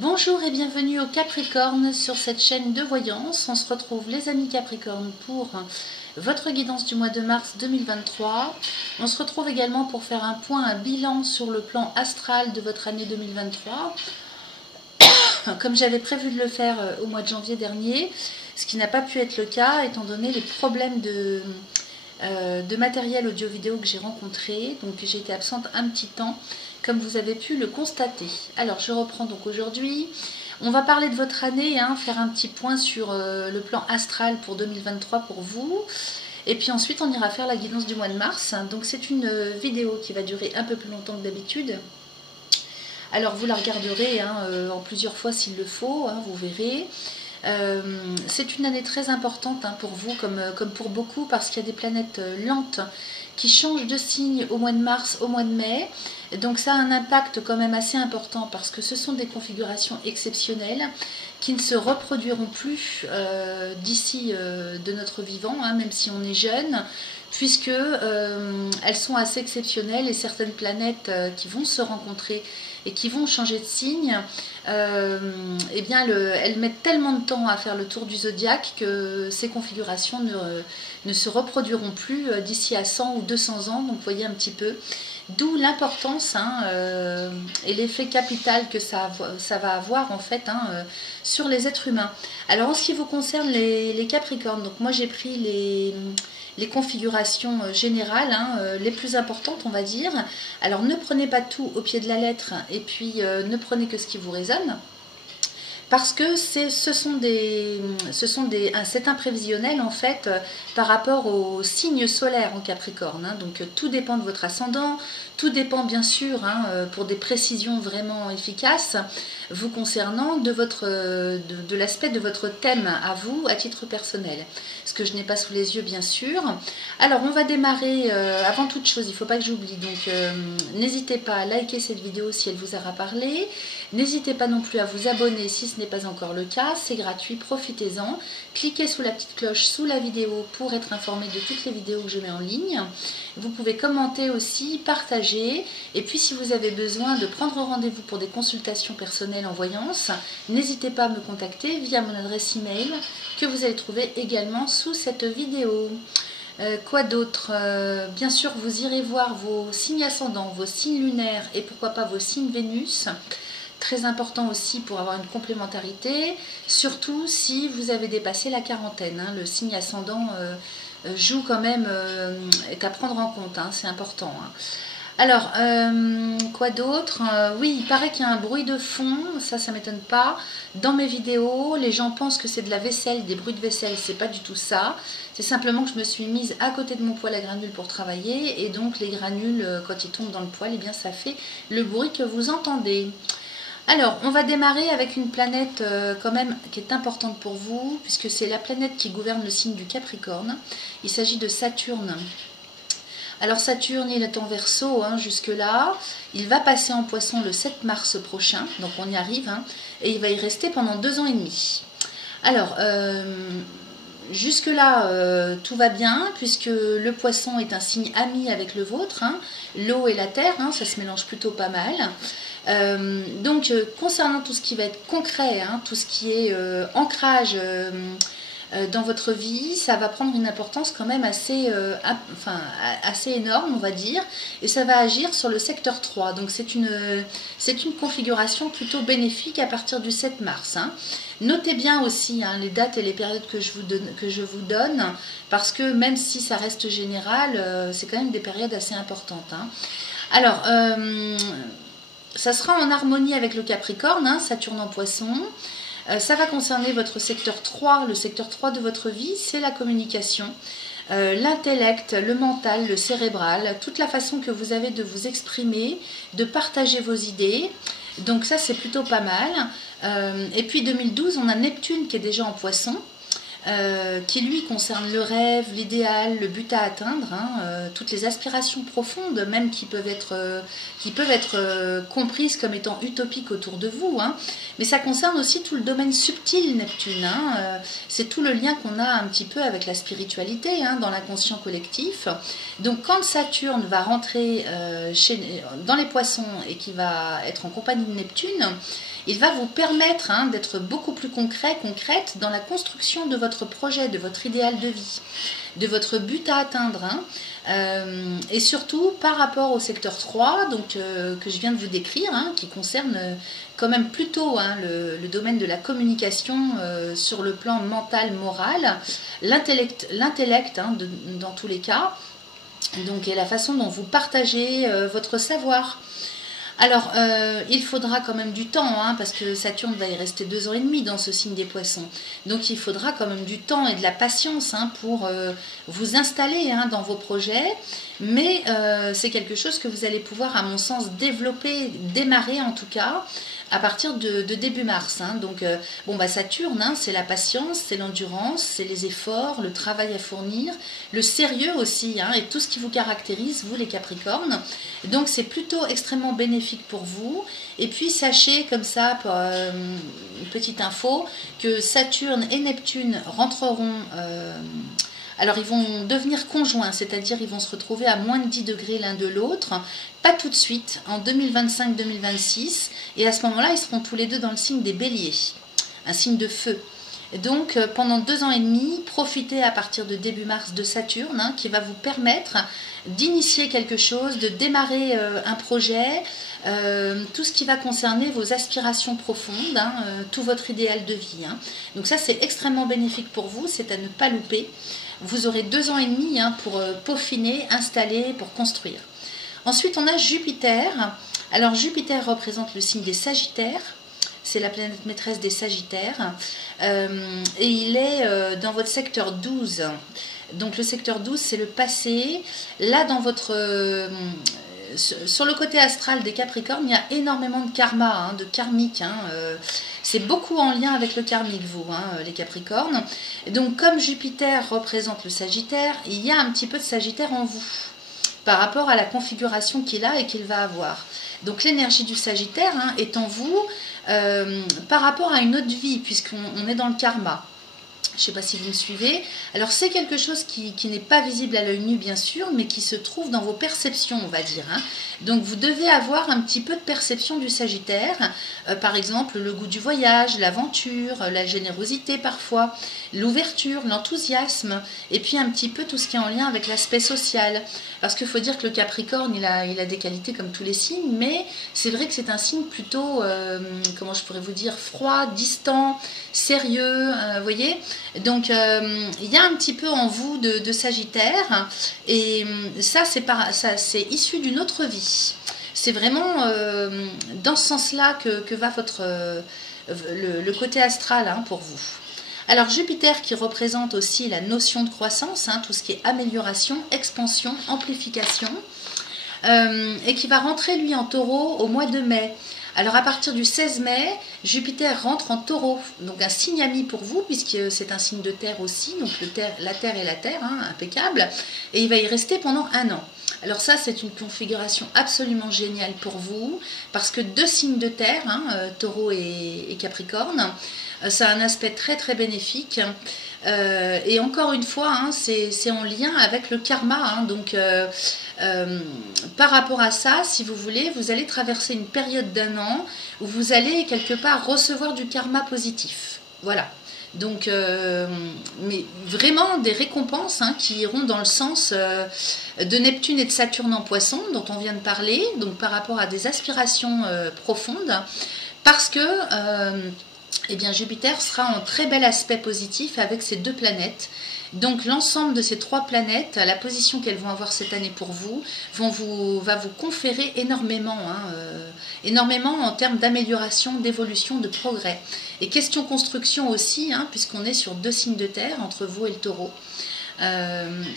Bonjour et bienvenue au Capricorne sur cette chaîne de voyance. On se retrouve les amis Capricorne pour votre guidance du mois de mars 2023. On se retrouve également pour faire un point, un bilan sur le plan astral de votre année 2023. Comme j'avais prévu de le faire au mois de janvier dernier, ce qui n'a pas pu être le cas étant donné les problèmes de matériel audio-vidéo que j'ai rencontré. Donc j'ai été absente un petit temps, comme vous avez pu le constater. Alors je reprends donc aujourd'hui. On va parler de votre année, faire un petit point sur le plan astral pour 2023 pour vous. Et puis ensuite on ira faire la guidance du mois de mars. Donc c'est une vidéo qui va durer un peu plus longtemps que d'habitude. Alors vous la regarderez en plusieurs fois s'il le faut, vous verrez. C'est une année très importante pour vous comme pour beaucoup, parce qu'il y a des planètes lentes qui changent de signe au mois de mars, au mois de mai. Donc ça a un impact quand même assez important, parce que ce sont des configurations exceptionnelles qui ne se reproduiront plus d'ici de notre vivant, même si on est jeune, puisque elles sont assez exceptionnelles, et certaines planètes qui vont se rencontrer et qui vont changer de signe, eh bien elles mettent tellement de temps à faire le tour du zodiaque que ces configurations ne se reproduiront plus d'ici à 100 ou 200 ans. Donc vous voyez un petit peu, d'où l'importance et l'effet capital que ça va avoir en fait sur les êtres humains. Alors en ce qui vous concerne les Capricornes, donc moi j'ai pris les configurations générales, les plus importantes on va dire. Alors ne prenez pas tout au pied de la lettre, et puis ne prenez que ce qui vous résonne, parce que c'est un prévisionnel en fait par rapport au signe solaire en Capricorne. Donc tout dépend de votre ascendant, tout dépend bien sûr pour des précisions vraiment efficaces vous concernant de l'aspect de votre thème à vous à titre personnel, ce que je n'ai pas sous les yeux bien sûr. Alors on va démarrer, avant toute chose il ne faut pas que j'oublie, donc n'hésitez pas à liker cette vidéo si elle vous aura parlé, n'hésitez pas non plus à vous abonner si ce n'est pas encore le cas, c'est gratuit, profitez-en. Cliquez sous la petite cloche sous la vidéo pour être informé de toutes les vidéos que je mets en ligne. Vous pouvez commenter aussi, partager, et puis si vous avez besoin de prendre rendez-vous pour des consultations personnelles en voyance, n'hésitez pas à me contacter via mon adresse email que vous allez trouver également sous cette vidéo. Quoi d'autre? Bien sûr, vous irez voir vos signes ascendants, vos signes lunaires et pourquoi pas vos signes Vénus. Très important aussi pour avoir une complémentarité, surtout si vous avez dépassé la quarantaine. Le signe ascendant joue quand même, est à prendre en compte, c'est important. Alors, quoi d'autre? Oui, il paraît qu'il y a un bruit de fond, ça m'étonne pas. Dans mes vidéos, les gens pensent que c'est de la vaisselle, des bruits de vaisselle, c'est pas du tout ça. C'est simplement que je me suis mise à côté de mon poêle à granules pour travailler, et donc les granules, quand ils tombent dans le poêle, eh bien ça fait le bruit que vous entendez. Alors, on va démarrer avec une planète quand même qui est importante pour vous, puisque c'est la planète qui gouverne le signe du Capricorne. Il s'agit de Saturne. Alors Saturne, il est en Verseau jusque-là. Il va passer en Poisson le 7 mars prochain, donc on y arrive, et il va y rester pendant 2 ans et demi. Alors, jusque-là, tout va bien, puisque le Poisson est un signe ami avec le vôtre. L'eau et la terre, ça se mélange plutôt pas mal. Donc concernant tout ce qui va être concret, tout ce qui est ancrage dans votre vie, ça va prendre une importance quand même assez énorme on va dire, et ça va agir sur le secteur 3. Donc c'est une configuration plutôt bénéfique à partir du 7 mars. Notez bien aussi les dates et les périodes que je vous donne, parce que même si ça reste général, c'est quand même des périodes assez importantes. Alors ça sera en harmonie avec le Capricorne, Saturne en Poisson. Ça va concerner votre secteur 3. Le secteur 3 de votre vie, c'est la communication, l'intellect, le mental, le cérébral, toute la façon que vous avez de vous exprimer, de partager vos idées. Donc ça, c'est plutôt pas mal. Et puis 2012, on a Neptune qui est déjà en Poisson. qui lui concerne le rêve, l'idéal, le but à atteindre, toutes les aspirations profondes, même qui peuvent être comprises comme étant utopiques autour de vous. Mais ça concerne aussi tout le domaine subtil Neptune. C'est tout le lien qu'on a un petit peu avec la spiritualité dans l'inconscient collectif. Donc quand Saturne va rentrer dans les poissons et qui va être en compagnie de Neptune, il va vous permettre d'être beaucoup plus concrète dans la construction de votre projet, de votre idéal de vie, de votre but à atteindre. Et surtout par rapport au secteur 3, donc, que je viens de vous décrire, qui concerne quand même plutôt le domaine de la communication sur le plan mental, moral, l'intellect dans tous les cas, donc, et la façon dont vous partagez votre savoir. Alors, il faudra quand même du temps, parce que Saturne va y rester 2 ans et demi dans ce signe des poissons. Donc, il faudra quand même du temps et de la patience pour vous installer dans vos projets. Mais c'est quelque chose que vous allez pouvoir, à mon sens, démarrer en tout cas, à partir de début mars. Donc, Saturne, c'est la patience, c'est l'endurance, c'est les efforts, le travail à fournir, le sérieux aussi, et tout ce qui vous caractérise, vous les Capricornes. Donc, c'est plutôt extrêmement bénéfique pour vous. Et puis, sachez comme ça, pour une petite info, que Saturne et Neptune rentreront... alors, ils vont devenir conjoints, c'est-à-dire ils vont se retrouver à moins de 10 degrés l'un de l'autre, pas tout de suite, en 2025-2026, et à ce moment-là, ils seront tous les deux dans le signe des Béliers, un signe de feu. Donc, pendant 2 ans et demi, profitez à partir de début mars de Saturne, qui va vous permettre d'initier quelque chose, de démarrer un projet, tout ce qui va concerner vos aspirations profondes, tout votre idéal de vie. Donc ça, c'est extrêmement bénéfique pour vous, c'est à ne pas louper. Vous aurez 2 ans et demi pour peaufiner, installer, pour construire. Ensuite, on a Jupiter. Alors, Jupiter représente le signe des Sagittaires. C'est la planète maîtresse des Sagittaires. Et il est dans votre secteur 12. Donc, le secteur 12, c'est le passé. Là, dans votre... sur le côté astral des Capricornes, il y a énormément de karma, de karmique. C'est beaucoup en lien avec le karmique, vous, les Capricornes. Et donc, comme Jupiter représente le Sagittaire, il y a un petit peu de Sagittaire en vous, par rapport à la configuration qu'il a et qu'il va avoir. Donc, l'énergie du Sagittaire est en vous par rapport à une autre vie, puisqu'on est dans le karma. Je ne sais pas si vous me suivez. Alors, c'est quelque chose qui n'est pas visible à l'œil nu, bien sûr, mais qui se trouve dans vos perceptions, on va dire. Donc, vous devez avoir un petit peu de perception du Sagittaire. Par exemple, le goût du voyage, l'aventure, la générosité parfois, l'ouverture, l'enthousiasme, et puis un petit peu tout ce qui est en lien avec l'aspect social. Parce qu'il faut dire que le Capricorne, il a des qualités comme tous les signes, mais c'est vrai que c'est un signe plutôt, comment je pourrais vous dire, froid, distant, sérieux, vous voyez. Donc, il y a un petit peu en vous de Sagittaire, et ça, c'est issu d'une autre vie. C'est vraiment dans ce sens-là que va le côté astral pour vous. Alors, Jupiter qui représente aussi la notion de croissance, tout ce qui est amélioration, expansion, amplification, et qui va rentrer, lui, en Taureau au mois de mai. Alors, à partir du 16 mai, Jupiter rentre en Taureau, donc un signe ami pour vous, puisque c'est un signe de terre aussi, donc la terre et la terre, impeccable, et il va y rester pendant 1 an. Alors ça, c'est une configuration absolument géniale pour vous, parce que 2 signes de terre, Taureau et Capricorne, ça a un aspect très très bénéfique. Et encore une fois, c'est en lien avec le karma. Donc, par rapport à ça, si vous voulez, vous allez traverser une période d'1 an où vous allez quelque part recevoir du karma positif. Voilà. Donc, mais vraiment des récompenses qui iront dans le sens de Neptune et de Saturne en Poisson, dont on vient de parler, donc par rapport à des aspirations profondes, parce que eh bien, Jupiter sera en très bel aspect positif avec ces 2 planètes. Donc l'ensemble de ces 3 planètes, la position qu'elles vont avoir cette année pour vous, va vous conférer énormément, énormément en termes d'amélioration, d'évolution, de progrès. Et question construction aussi, puisqu'on est sur 2 signes de terre, entre vous et le Taureau.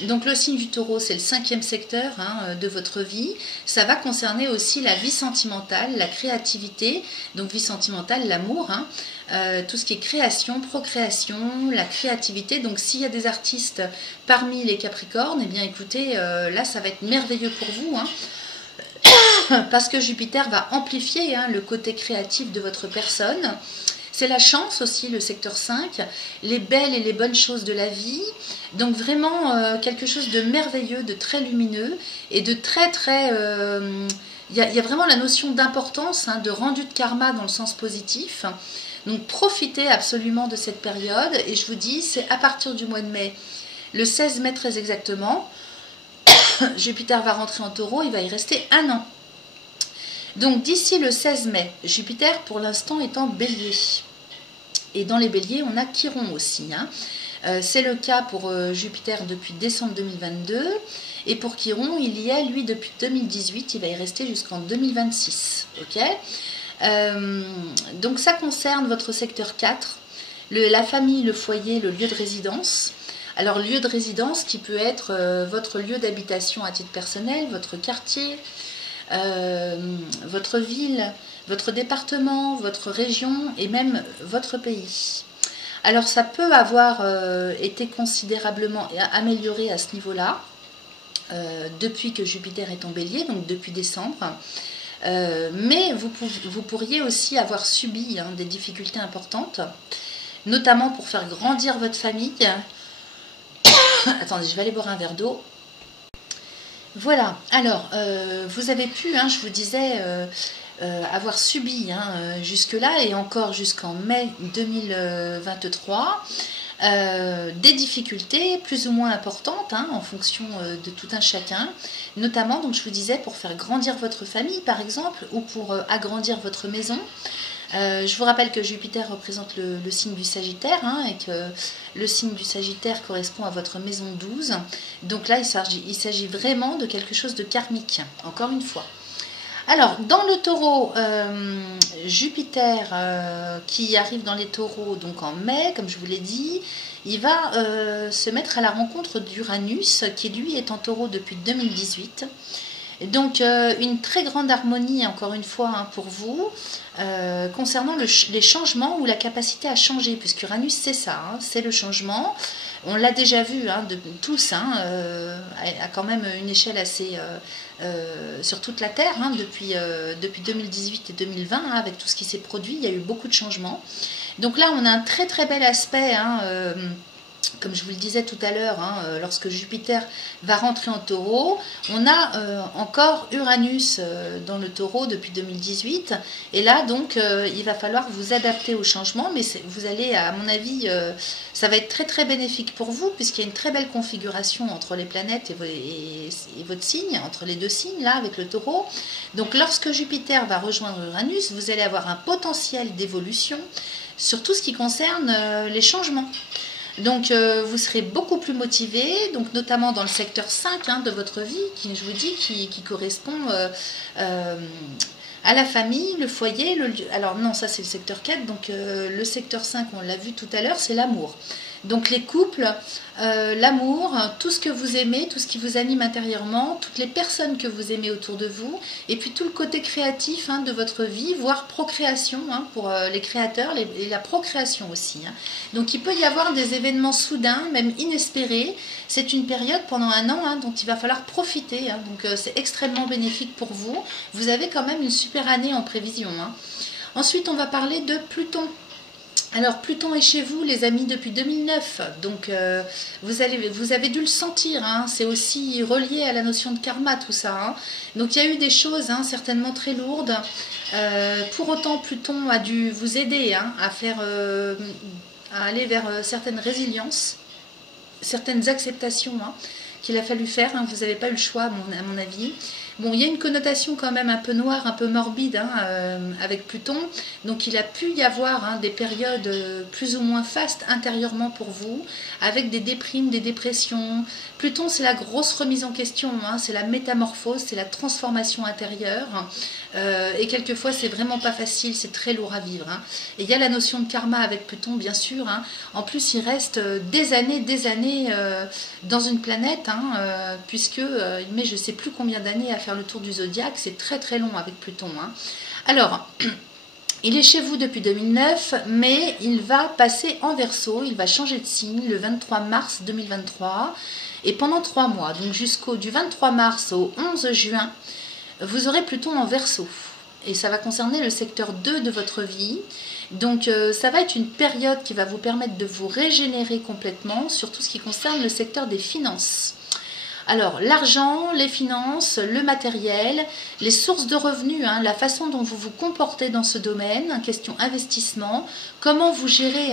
Donc le signe du Taureau, c'est le 5e secteur de votre vie. Ça va concerner aussi la vie sentimentale, la créativité. Donc vie sentimentale, l'amour, tout ce qui est création, procréation, la créativité. Donc s'il y a des artistes parmi les Capricornes, eh bien écoutez, là ça va être merveilleux pour vous, parce que Jupiter va amplifier le côté créatif de votre personne. C'est la chance aussi, le secteur 5, les belles et les bonnes choses de la vie. Donc vraiment quelque chose de merveilleux, de très lumineux et de très très... Il y a vraiment la notion d'importance, de rendu de karma dans le sens positif. Donc profitez absolument de cette période. Et je vous dis, c'est à partir du mois de mai, le 16 mai très exactement, Jupiter va rentrer en Taureau, il va y rester 1 an. Donc d'ici le 16 mai, Jupiter pour l'instant est en Bélier. Et dans les Béliers, on a Chiron aussi. C'est le cas pour Jupiter depuis décembre 2022. Et pour Chiron, il y est, lui, depuis 2018. Il va y rester jusqu'en 2026. Ok, donc ça concerne votre secteur 4, la famille, le foyer, le lieu de résidence. Alors, lieu de résidence qui peut être votre lieu d'habitation à titre personnel, votre quartier, votre ville, votre département, votre région et même votre pays. Alors ça peut avoir été considérablement amélioré à ce niveau-là depuis que Jupiter est en Bélier, donc depuis décembre. Mais vous pourriez aussi avoir subi des difficultés importantes, notamment pour faire grandir votre famille. Attendez, je vais aller boire un verre d'eau. Voilà, alors vous avez pu, je vous disais, avoir subi jusque-là et encore jusqu'en mai 2023 des difficultés plus ou moins importantes en fonction de tout un chacun, notamment, donc je vous disais, pour faire grandir votre famille par exemple, ou pour agrandir votre maison. Je vous rappelle que Jupiter représente le signe du Sagittaire et que le signe du Sagittaire correspond à votre maison 12. Donc là, il s'agit vraiment de quelque chose de karmique, encore une fois. Alors, dans le Taureau, Jupiter qui arrive dans les Taureaux donc en mai, comme je vous l'ai dit, il va se mettre à la rencontre d'Uranus, qui lui est en Taureau depuis 2018. Donc une très grande harmonie encore une fois pour vous concernant les changements ou la capacité à changer, puisque Uranus c'est ça, c'est le changement. On l'a déjà vu de tous, à quand même une échelle assez sur toute la Terre depuis 2018 et 2020 avec tout ce qui s'est produit, il y a eu beaucoup de changements. Donc là on a un très très bel aspect comme je vous le disais tout à l'heure, lorsque Jupiter va rentrer en Taureau, on a encore Uranus dans le Taureau depuis 2018. Et là, donc, il va falloir vous adapter au changement. Mais vous allez, à mon avis, ça va être très très bénéfique pour vous, puisqu'il y a une très belle configuration entre les planètes et votre signe, entre les deux signes, là, avec le Taureau. Donc, lorsque Jupiter va rejoindre Uranus, vous allez avoir un potentiel d'évolution sur tout ce qui concerne les changements. Donc vous serez beaucoup plus motivé, donc notamment dans le secteur 5 de votre vie, qui, je vous dis, qui correspond à la famille, le foyer, le lieu. Alors non, ça c'est le secteur 4, donc le secteur 5, on l'a vu tout à l'heure, c'est l'amour. Donc les couples, l'amour, tout ce que vous aimez, tout ce qui vous anime intérieurement, toutes les personnes que vous aimez autour de vous, et puis tout le côté créatif de votre vie, voire procréation pour les créateurs, et la procréation aussi. Donc il peut y avoir des événements soudains, même inespérés. C'est une période pendant 1 an dont il va falloir profiter. Donc c'est extrêmement bénéfique pour vous. Vous avez quand même une super année en prévision. Ensuite, on va parler de Pluton. Alors Pluton est chez vous les amis depuis 2009, donc vous avez dû le sentir, c'est aussi relié à la notion de karma tout ça. Donc il y a eu des choses certainement très lourdes, pour autant Pluton a dû vous aider à aller vers certaines résiliences, certaines acceptations qu'il a fallu faire, vous n'avez pas eu le choix à mon avis. Bon, il y a une connotation quand même un peu noire, un peu morbide avec Pluton. Donc il a pu y avoir des périodes plus ou moins fastes intérieurement pour vous, avec des déprimes, des dépressions. Pluton, c'est la grosse remise en question, c'est la métamorphose, c'est la transformation intérieure. Et quelquefois c'est vraiment pas facile, c'est très lourd à vivre. Hein. Et il y a la notion de karma avec Pluton, bien sûr. Hein. En plus, il reste des années dans une planète, hein, puisque il met je sais plus combien d'années à faire le tour du zodiaque. C'est très très long avec Pluton. Hein. Alors, il est chez vous depuis 2009, mais il va passer en Verseau, il va changer de signe le 23 mars 2023, et pendant 3 mois, donc du 23 mars au 11 juin, vous aurez Pluton en Verseau, et ça va concerner le secteur 2 de votre vie. Donc ça va être une période qui va vous permettre de vous régénérer complètement sur tout ce qui concerne le secteur des finances. Alors, l'argent, les finances, le matériel, les sources de revenus, hein, la façon dont vous vous comportez dans ce domaine, question investissement, comment vous gérez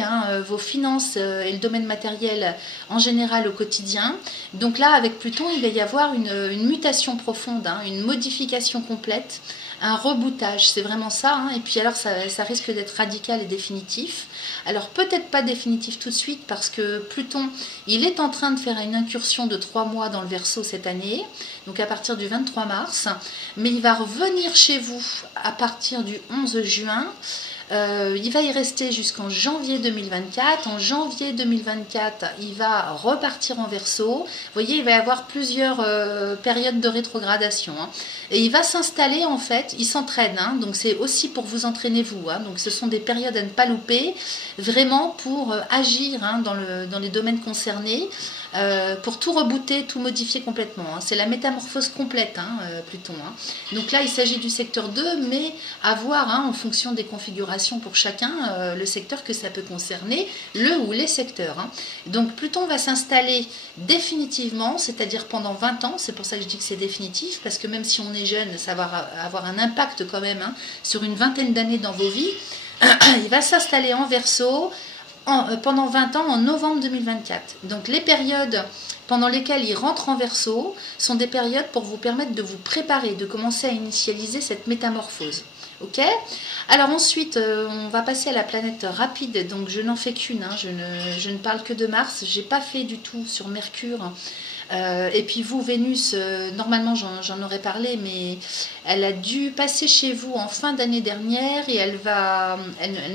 vos finances et le domaine matériel en général au quotidien. Donc là, avec Pluton, il va y avoir une mutation profonde, hein, une modification complète, un rebootage, c'est vraiment ça. Hein. Et puis alors, ça risque d'être radical et définitif. Alors peut-être pas définitif tout de suite parce que Pluton, il est en train de faire une incursion de 3 mois dans le Verseau cette année, donc à partir du 23 mars, mais il va revenir chez vous à partir du 11 juin. Il va y rester jusqu'en janvier 2024. En janvier 2024, il va repartir en Verseau. Vous voyez, il va y avoir plusieurs périodes de rétrogradation. Hein. Et il va s'installer, en fait, il s'entraîne. Hein, donc c'est aussi pour vous entraîner vous. Hein, donc ce sont des périodes à ne pas louper, vraiment pour agir hein, dans les domaines concernés. Pour tout rebooter, tout modifier complètement. Hein. C'est la métamorphose complète, hein, Pluton. Hein. Donc là, il s'agit du secteur 2, mais à voir hein, en fonction des configurations pour chacun, le secteur que ça peut concerner, le ou les secteurs. Hein. Donc Pluton va s'installer définitivement, c'est-à-dire pendant 20 ans. C'est pour ça que je dis que c'est définitif, parce que même si on est jeune, ça va avoir un impact quand même hein, sur une vingtaine d'années dans vos vies. Il va s'installer en Verseau, pendant 20 ans en novembre 2024. Donc les périodes pendant lesquelles il rentre en Verseau sont des périodes pour vous permettre de vous préparer, de commencer à initialiser cette métamorphose. Ok? Alors ensuite, on va passer à la planète rapide, donc je n'en fais qu'une, hein, je ne parle que de Mars, j'ai pas fait du tout sur Mercure. Et puis vous, Vénus, normalement j'en aurais parlé, mais elle a dû passer chez vous en fin d'année dernière et elle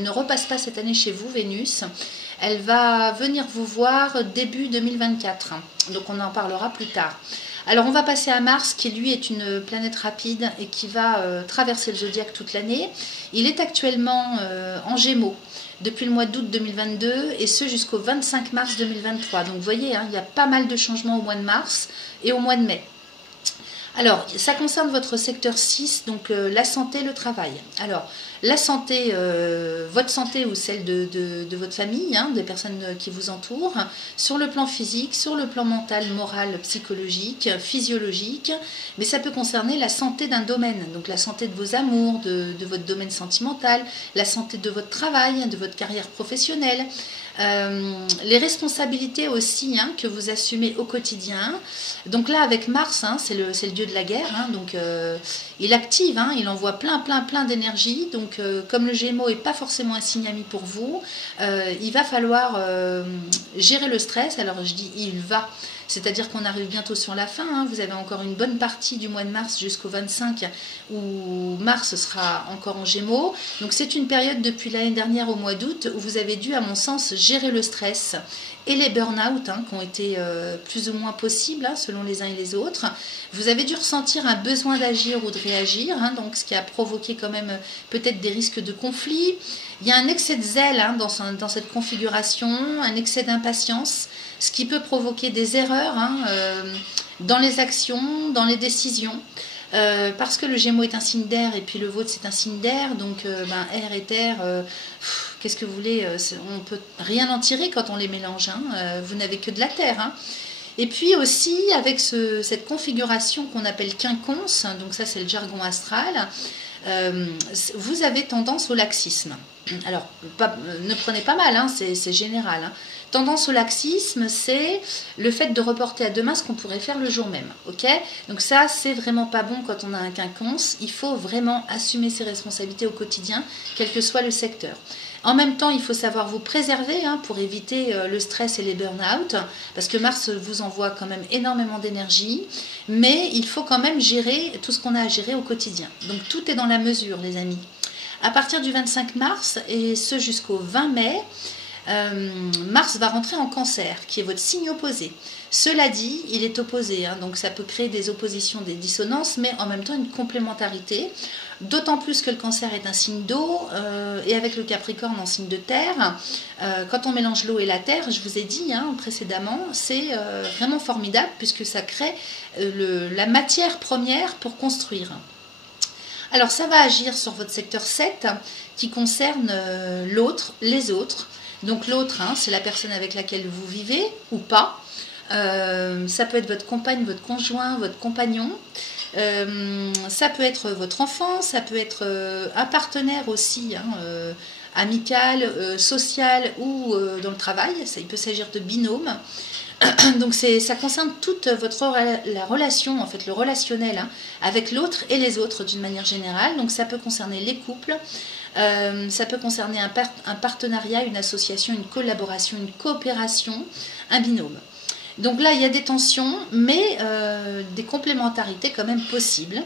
ne repasse pas cette année chez vous, Vénus. Elle va venir vous voir début 2024, donc on en parlera plus tard. Alors on va passer à Mars, qui lui est une planète rapide et qui va traverser le zodiaque toute l'année. Il est actuellement en Gémeaux depuis le mois d'août 2022 et ce jusqu'au 25 mars 2023. Donc vous voyez, hein, il y a pas mal de changements au mois de mars et au mois de mai. Alors, ça concerne votre secteur 6, donc la santé, le travail. Alors, la santé, votre santé ou celle de votre famille, hein, des personnes qui vous entourent, sur le plan physique, sur le plan mental, moral, psychologique, physiologique, mais ça peut concerner la santé d'un domaine, donc la santé de vos amours, de votre domaine sentimental, la santé de votre travail, de votre carrière professionnelle, les responsabilités aussi hein, que vous assumez au quotidien. Donc là avec Mars, hein, c'est le dieu de la guerre, hein, donc il active, hein, il envoie plein d'énergie. Donc comme le Gémeaux n'est pas forcément un signe ami pour vous, il va falloir gérer le stress. Alors je dis il va, c'est-à-dire qu'on arrive bientôt sur la fin, hein. Vous avez encore une bonne partie du mois de mars jusqu'au 25 où Mars sera encore en Gémeaux. Donc c'est une période depuis l'année dernière au mois d'août où vous avez dû, à mon sens, gérer le stress et les burn-out hein, qui ont été plus ou moins possibles hein, selon les uns et les autres. Vous avez dû ressentir un besoin d'agir ou de réagir, hein, donc ce qui a provoqué quand même peut-être des risques de conflit. Il y a un excès de zèle hein, dans cette configuration, un excès d'impatience, ce qui peut provoquer des erreurs hein, dans les actions, dans les décisions. Parce que le Gémeaux est un signe d'air et puis le vôtre c'est un signe d'air, donc air et terre, qu'est-ce que vous voulez, on peut rien en tirer quand on les mélange, hein, vous n'avez que de la terre. Hein. Et puis aussi avec cette configuration qu'on appelle quinconce, donc ça c'est le jargon astral, vous avez tendance au laxisme. Alors ne prenez pas mal, hein, c'est général. Hein. Tendance au laxisme, c'est le fait de reporter à demain ce qu'on pourrait faire le jour même. Ok? Donc ça, c'est vraiment pas bon quand on a un quinconce. Il faut vraiment assumer ses responsabilités au quotidien, quel que soit le secteur. En même temps, il faut savoir vous préserver hein, pour éviter le stress et les burn-out, parce que Mars vous envoie quand même énormément d'énergie, mais il faut quand même gérer tout ce qu'on a à gérer au quotidien. Donc tout est dans la mesure, les amis. À partir du 25 mars, et ce jusqu'au 20 mai, Mars va rentrer en Cancer, qui est votre signe opposé. Cela dit, il est opposé, hein, donc ça peut créer des oppositions, des dissonances, mais en même temps une complémentarité. D'autant plus que le Cancer est un signe d'eau, et avec le Capricorne en signe de terre. Quand on mélange l'eau et la terre, je vous ai dit hein, précédemment, c'est vraiment formidable, puisque ça crée la matière première pour construire. Alors ça va agir sur votre secteur 7, qui concerne l'autre, les autres. Donc l'autre, hein, c'est la personne avec laquelle vous vivez ou pas. Ça peut être votre compagne, votre conjoint, votre compagnon. Ça peut être votre enfant, ça peut être un partenaire aussi, hein, amical, social ou dans le travail. Il peut s'agir de binôme. Donc ça concerne toute la relation, en fait le relationnel hein, avec l'autre et les autres d'une manière générale. Donc ça peut concerner les couples, ça peut concerner un partenariat, une association, une collaboration, une coopération, un binôme. Donc là il y a des tensions, mais des complémentarités quand même possibles.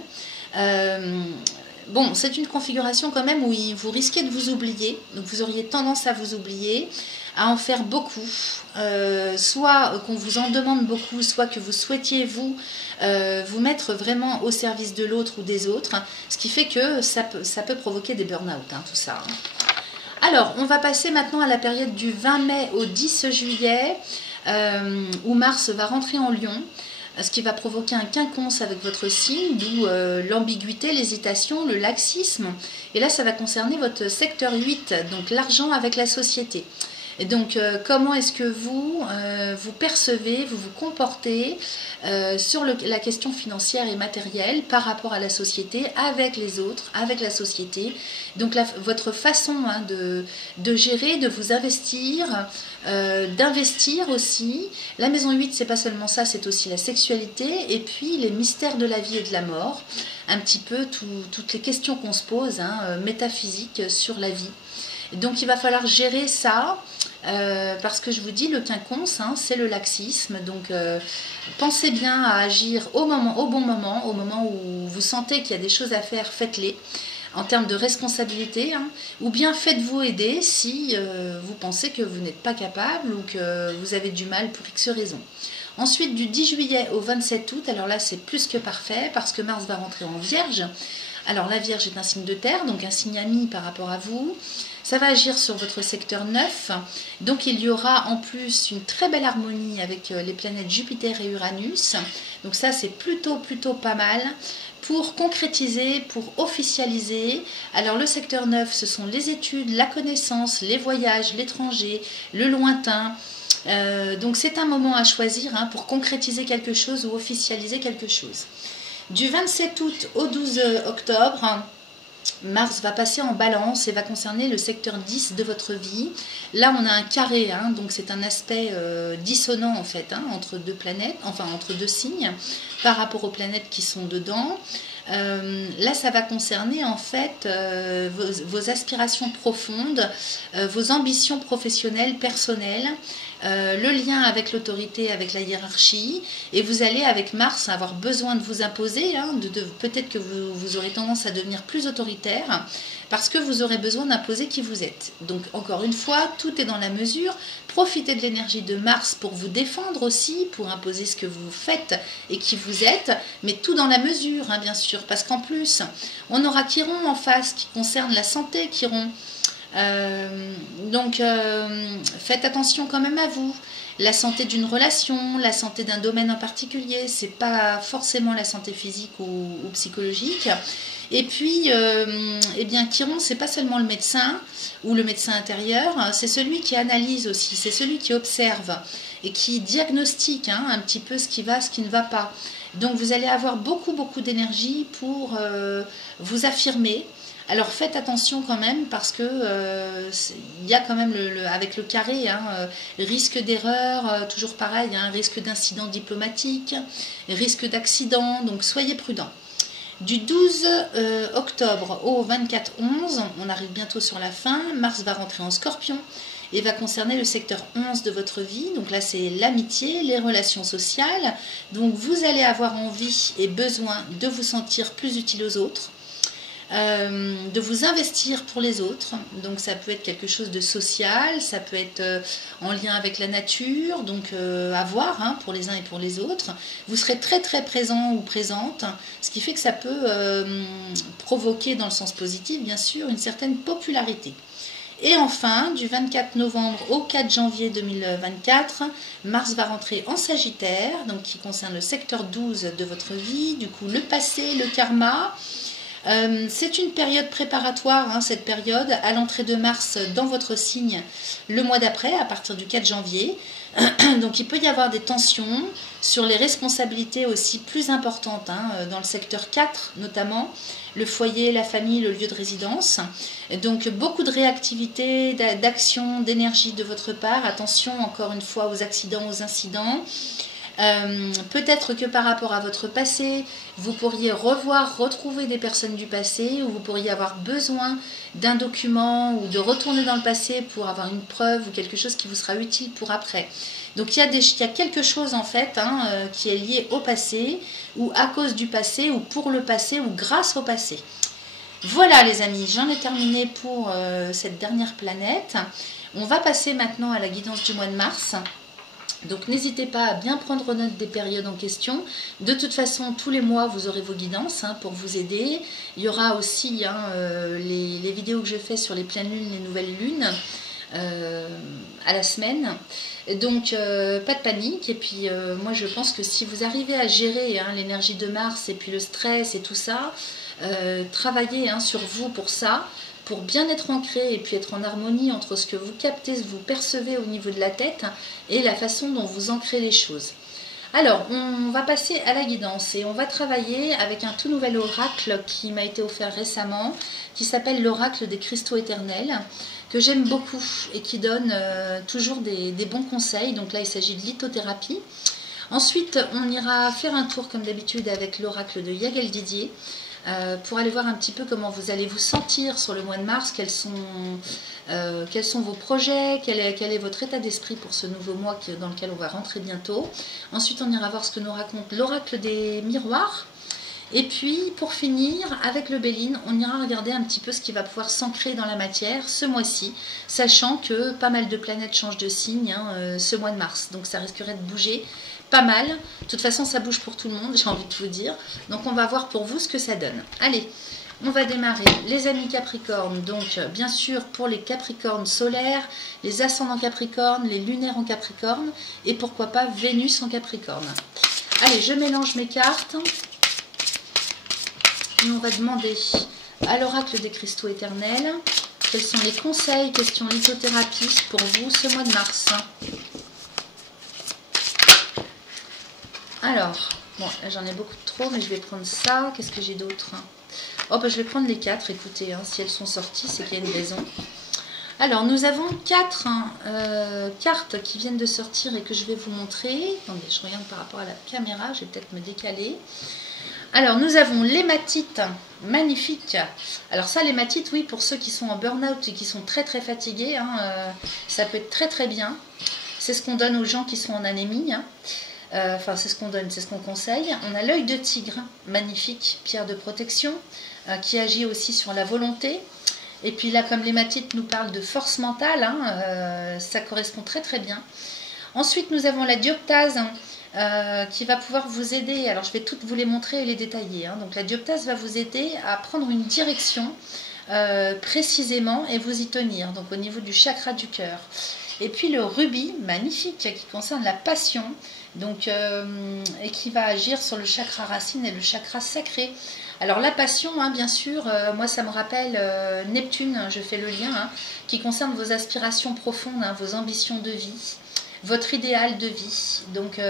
Bon, c'est une configuration quand même où vous risquez de vous oublier, donc vous auriez tendance à vous oublier, à en faire beaucoup, soit qu'on vous en demande beaucoup, soit que vous souhaitiez vous mettre vraiment au service de l'autre ou des autres, ce qui fait que ça peut provoquer des burn-out, hein, tout ça. Alors, on va passer maintenant à la période du 20 mai au 10 juillet, où Mars va rentrer en Lion, ce qui va provoquer un quinconce avec votre signe, d'où l'ambiguïté, l'hésitation, le laxisme. Et là, ça va concerner votre secteur 8, donc l'argent avec la société. Et donc, comment est-ce que vous percevez, vous vous comportez sur la question financière et matérielle par rapport à la société, avec les autres, avec la société. Donc, votre façon hein, de gérer, de vous investir, d'investir aussi. La maison 8, c'est pas seulement ça, c'est aussi la sexualité et puis les mystères de la vie et de la mort. Un petit peu toutes les questions qu'on se pose, hein, métaphysiques sur la vie. Donc il va falloir gérer ça parce que je vous dis le quinconce hein, c'est le laxisme, donc pensez bien à agir au bon moment, au moment où vous sentez qu'il y a des choses à faire, faites-les en termes de responsabilité hein, ou bien faites-vous aider si vous pensez que vous n'êtes pas capable ou que vous avez du mal pour X raisons. Ensuite du 10 juillet au 27 août, alors là c'est plus que parfait parce que Mars va rentrer en Vierge. Alors la Vierge est un signe de terre, donc un signe ami par rapport à vous. Ça va agir sur votre secteur 9, donc il y aura en plus une très belle harmonie avec les planètes Jupiter et Uranus. Donc ça c'est plutôt pas mal pour concrétiser, pour officialiser. Alors le secteur 9, ce sont les études, la connaissance, les voyages, l'étranger, le lointain. Donc c'est un moment à choisir hein, pour concrétiser quelque chose ou officialiser quelque chose. Du 27 août au 12 octobre, Mars va passer en balance et va concerner le secteur 10 de votre vie. Là, on a un carré, hein, donc c'est un aspect dissonant en fait, hein, entre deux planètes, enfin entre deux signes, par rapport aux planètes qui sont dedans. Là, ça va concerner en fait vos aspirations profondes, vos ambitions professionnelles, personnelles, le lien avec l'autorité, avec la hiérarchie, et vous allez avec Mars avoir besoin de vous imposer, hein, peut-être que vous aurez tendance à devenir plus autoritaire, parce que vous aurez besoin d'imposer qui vous êtes. Donc encore une fois, tout est dans la mesure. Profitez de l'énergie de Mars pour vous défendre aussi, pour imposer ce que vous faites et qui vous êtes, mais tout dans la mesure, hein, bien sûr, parce qu'en plus, on aura Chiron en face qui concerne la santé, Chiron. Donc faites attention quand même à vous. La santé d'une relation, la santé d'un domaine en particulier, c'est pas forcément la santé physique ou psychologique. Et puis, eh bien, Chiron, c'est pas seulement le médecin ou le médecin intérieur, c'est celui qui analyse aussi, c'est celui qui observe et qui diagnostique hein, un petit peu ce qui va, ce qui ne va pas. Donc, vous allez avoir beaucoup d'énergie pour vous affirmer. Alors faites attention quand même parce que il y a quand même avec le carré hein, risque d'erreur, toujours pareil, hein, risque d'incident diplomatique, risque d'accident, donc soyez prudents. Du 12 octobre au 24-11, on arrive bientôt sur la fin, Mars va rentrer en Scorpion et va concerner le secteur 11 de votre vie. Donc là, c'est l'amitié, les relations sociales. Donc vous allez avoir envie et besoin de vous sentir plus utile aux autres, de vous investir pour les autres. Donc ça peut être quelque chose de social, ça peut être en lien avec la nature, donc à voir hein, pour les uns et pour les autres. Vous serez très très présent ou présente, ce qui fait que ça peut provoquer dans le sens positif bien sûr une certaine popularité. Et enfin, du 24 novembre au 4 janvier 2024, Mars va rentrer en Sagittaire, donc qui concerne le secteur 12 de votre vie, du coup le passé, le karma. C'est une période préparatoire, hein, cette période, à l'entrée de Mars dans votre signe le mois d'après, à partir du 4 janvier. Donc il peut y avoir des tensions sur les responsabilités aussi plus importantes, hein, dans le secteur 4 notamment, le foyer, la famille, le lieu de résidence. Donc beaucoup de réactivité, d'action, d'énergie de votre part. Attention encore une fois aux accidents, aux incidents. Peut-être que par rapport à votre passé, vous pourriez retrouver des personnes du passé, ou vous pourriez avoir besoin d'un document ou de retourner dans le passé pour avoir une preuve ou quelque chose qui vous sera utile pour après. Donc il y a quelque chose en fait hein, qui est lié au passé, ou à cause du passé, ou pour le passé, ou grâce au passé. Voilà les amis, j'en ai terminé pour cette dernière planète. On va passer maintenant à la guidance du mois de mars. Donc n'hésitez pas à bien prendre note des périodes en question. De toute façon, tous les mois, vous aurez vos guidances hein, pour vous aider. Il y aura aussi hein, les vidéos que je fais sur les pleines lunes, les nouvelles lunes à la semaine. Donc pas de panique. Et puis moi je pense que si vous arrivez à gérer hein, l'énergie de Mars et puis le stress et tout ça, travaillez hein, sur vous pour ça, pour bien être ancré et puis être en harmonie entre ce que vous captez, ce que vous percevez au niveau de la tête et la façon dont vous ancrez les choses. Alors, on va passer à la guidance et on va travailler avec un tout nouvel oracle qui m'a été offert récemment, qui s'appelle l'oracle des cristaux éternels, que j'aime beaucoup et qui donne toujours des bons conseils. Donc là, il s'agit de lithothérapie. Ensuite, on ira faire un tour comme d'habitude avec l'oracle de Yagel Didier, pour aller voir un petit peu comment vous allez vous sentir sur le mois de mars, quels sont vos projets, quel est votre état d'esprit pour ce nouveau mois dans lequel on va rentrer bientôt. Ensuite, on ira voir ce que nous raconte l'oracle des miroirs. Et puis, pour finir, avec le Béline, on ira regarder un petit peu ce qui va pouvoir s'ancrer dans la matière ce mois-ci, sachant que pas mal de planètes changent de signe hein, ce mois de mars. Donc, ça risquerait de bouger pas mal. De toute façon, ça bouge pour tout le monde, j'ai envie de vous dire. Donc, on va voir pour vous ce que ça donne. Allez, on va démarrer. Les amis Capricorne, donc bien sûr pour les Capricornes solaires, les ascendants Capricorne, les lunaires en Capricorne, et pourquoi pas Vénus en Capricorne. Allez, je mélange mes cartes. Et on va demander à l'oracle des cristaux éternels quels sont les conseils, questions lithothérapie pour vous ce mois de mars. Alors, bon, là j'en ai beaucoup trop, mais je vais prendre ça. Qu'est-ce que j'ai d'autre? Oh, bah, je vais prendre les 4, écoutez, hein, si elles sont sorties, c'est qu'il y a une raison. Alors, nous avons 4 cartes qui viennent de sortir et que je vais vous montrer. Attendez, je regarde par rapport à la caméra, je vais peut-être me décaler. Alors, nous avons l'hématite, magnifique. Alors ça, l'hématite, oui, pour ceux qui sont en burn-out et qui sont très très fatigués, hein, ça peut être très très bien. C'est ce qu'on donne aux gens qui sont en anémie, hein. Enfin, c'est ce qu'on donne, c'est ce qu'on conseille. On a l'œil de tigre, magnifique, pierre de protection, qui agit aussi sur la volonté. Et puis là, comme l'hématite nous parle de force mentale, hein, ça correspond très très bien. Ensuite, nous avons la dioptase, qui va pouvoir vous aider. Alors, je vais toutes vous les montrer et les détailler. Hein. Donc, la dioptase va vous aider à prendre une direction précisément et vous y tenir. Donc, au niveau du chakra du cœur. Et puis, le rubis, magnifique, qui concerne la passion. Donc, et qui va agir sur le chakra racine et le chakra sacré. Alors la passion, hein, bien sûr, moi ça me rappelle Neptune, je fais le lien, hein, qui concerne vos aspirations profondes, hein, vos ambitions de vie, votre idéal de vie. Donc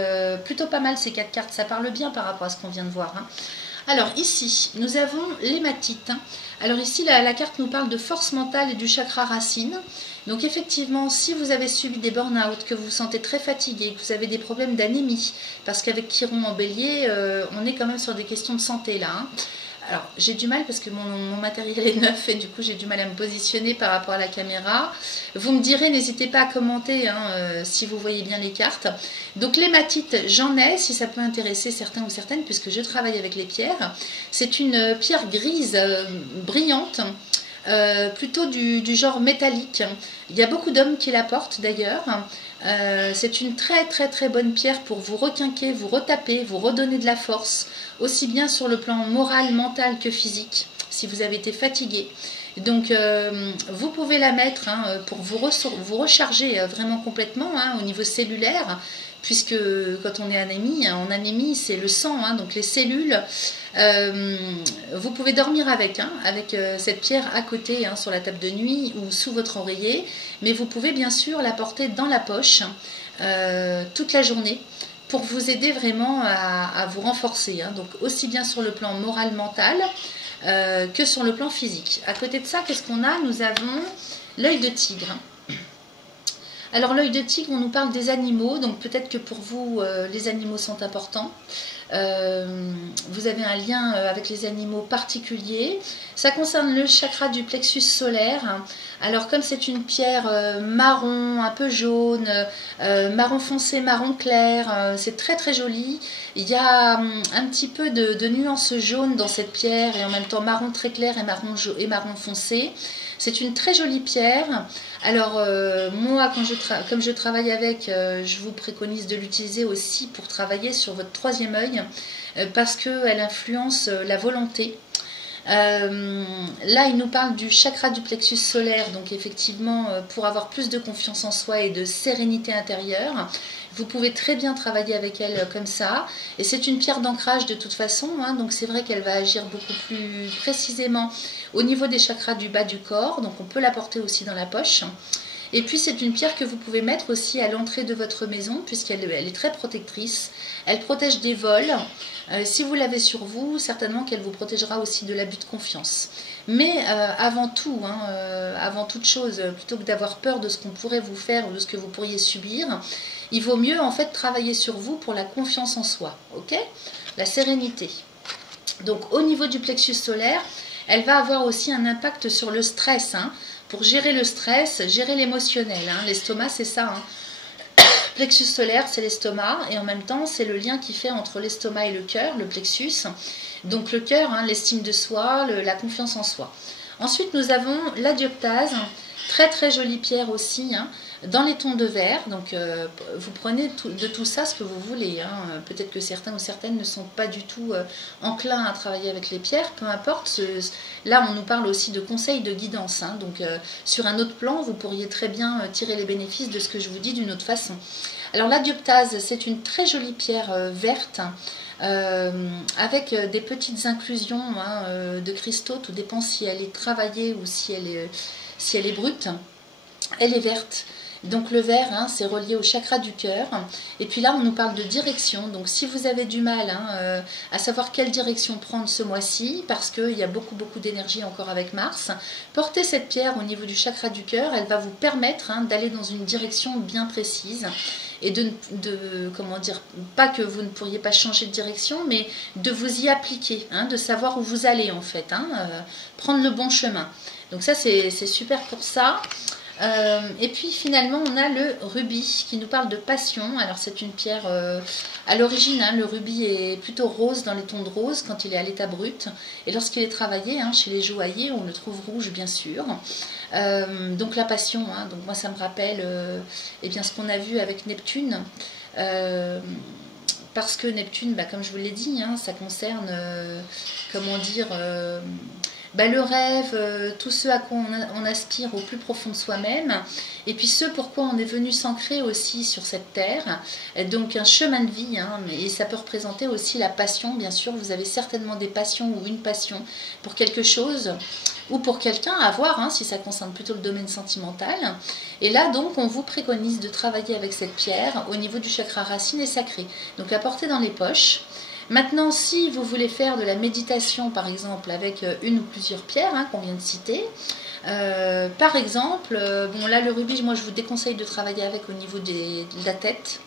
plutôt pas mal ces 4 cartes, ça parle bien par rapport à ce qu'on vient de voir. Hein. Alors ici, nous avons l'hématite. Hein. Alors ici, la carte nous parle de force mentale et du chakra racine. Donc effectivement, si vous avez subi des burn-out, que vous vous sentez très fatigué, que vous avez des problèmes d'anémie, parce qu'avec Chiron en bélier, on est quand même sur des questions de santé là, Alors, j'ai du mal parce que mon matériel est neuf et du coup, j'ai du mal à me positionner par rapport à la caméra. Vous me direz, n'hésitez pas à commenter hein, si vous voyez bien les cartes. Donc, l'hématite, j'en ai, si ça peut intéresser certains ou certaines, puisque je travaille avec les pierres. C'est une pierre grise brillante, plutôt du genre métallique. Il y a beaucoup d'hommes qui la portent d'ailleurs. C'est une très très très bonne pierre pour vous requinquer, vous retaper, vous redonner de la force, aussi bien sur le plan moral, mental que physique, si vous avez été fatigué. Donc vous pouvez la mettre hein, pour vous recharger vraiment complètement hein, au niveau cellulaire, puisque quand on est anémie, en anémie c'est le sang, hein, donc les cellules, vous pouvez dormir avec, hein, avec cette pierre à côté hein, sur la table de nuit ou sous votre oreiller, mais vous pouvez bien sûr la porter dans la poche toute la journée pour vous aider vraiment à vous renforcer, hein, donc aussi bien sur le plan moral, mental que sur le plan physique. À côté de ça, qu'est-ce qu'on a? Nous avons l'œil de tigre. Alors l'œil de tigre, on nous parle des animaux, donc peut-être que pour vous, les animaux sont importants. Vous avez un lien avec les animaux particuliers. Ça concerne le chakra du plexus solaire. Alors comme c'est une pierre marron, un peu jaune, marron foncé, marron clair, c'est très très joli. Il y a un petit peu de nuance jaune dans cette pierre et en même temps marron très clair et marron foncé. C'est une très jolie pierre. Alors moi, comme je travaille avec, je vous préconise de l'utiliser aussi pour travailler sur votre troisième œil parce qu'elle influence la volonté. Là, il nous parle du chakra du plexus solaire, donc effectivement, pour avoir plus de confiance en soi et de sérénité intérieure, vous pouvez très bien travailler avec elle comme ça. Et c'est une pierre d'ancrage de toute façon, hein, donc c'est vrai qu'elle va agir beaucoup plus précisément au niveau des chakras du bas du corps, donc on peut la porter aussi dans la poche. Et puis c'est une pierre que vous pouvez mettre aussi à l'entrée de votre maison puisqu'elle est très protectrice. Elle protège des vols. Si vous l'avez sur vous, certainement qu'elle vous protégera aussi de l'abus de confiance. Mais avant tout, hein, avant toute chose, plutôt que d'avoir peur de ce qu'on pourrait vous faire ou de ce que vous pourriez subir, il vaut mieux en fait travailler sur vous pour la confiance en soi, ok? La sérénité. Donc au niveau du plexus solaire, elle va avoir aussi un impact sur le stress, hein, pour gérer le stress, gérer l'émotionnel. Hein. L'estomac, c'est ça. Hein. Plexus solaire, c'est l'estomac, et en même temps, c'est le lien qui fait entre l'estomac et le cœur, le plexus. Donc le cœur, hein, l'estime de soi, la confiance en soi. Ensuite, nous avons la dioptase, très très jolie pierre aussi, hein, dans les tons de vert. Donc vous prenez de tout ça ce que vous voulez. Hein. Peut-être que certains ou certaines ne sont pas du tout enclins à travailler avec les pierres, peu importe. Là, on nous parle aussi de conseils de guidance. Hein. Donc sur un autre plan, vous pourriez très bien tirer les bénéfices de ce que je vous dis d'une autre façon. Alors la dioptase, c'est une très jolie pierre verte. Avec des petites inclusions hein, de cristaux, tout dépend si elle est travaillée ou si elle est brute. Elle est verte. Donc le vert, hein, c'est relié au chakra du cœur. Et puis là, on nous parle de direction. Donc si vous avez du mal hein, à savoir quelle direction prendre ce mois-ci, parce qu'il y a beaucoup d'énergie encore avec Mars, portez cette pierre au niveau du chakra du cœur. Elle va vous permettre hein, d'aller dans une direction bien précise. Et comment dire, pas que vous ne pourriez pas changer de direction, mais de vous y appliquer, hein, de savoir où vous allez en fait, hein, prendre le bon chemin. Donc ça, c'est super pour ça. Et puis finalement on a le rubis qui nous parle de passion. Alors c'est une pierre à l'origine hein, le rubis est plutôt rose dans les tons de rose quand il est à l'état brut, et lorsqu'il est travaillé hein, chez les joailliers on le trouve rouge bien sûr. Donc la passion hein, donc moi ça me rappelle eh bien, ce qu'on a vu avec Neptune, parce que Neptune bah, comme je vous l'ai dit hein, ça concerne comment dire le rêve, tout ce à quoi on aspire au plus profond de soi-même, et puis ce pourquoi on est venu s'ancrer aussi sur cette terre, donc un chemin de vie, hein, et ça peut représenter aussi la passion, bien sûr, vous avez certainement des passions ou une passion pour quelque chose, ou pour quelqu'un à voir, hein, si ça concerne plutôt le domaine sentimental, et là donc on vous préconise de travailler avec cette pierre au niveau du chakra racine et sacré, donc la porter dans les poches. Maintenant, si vous voulez faire de la méditation, par exemple, avec une ou plusieurs pierres hein, qu'on vient de citer, par exemple, bon là le rubis, moi je vous déconseille de travailler avec au niveau de la tête.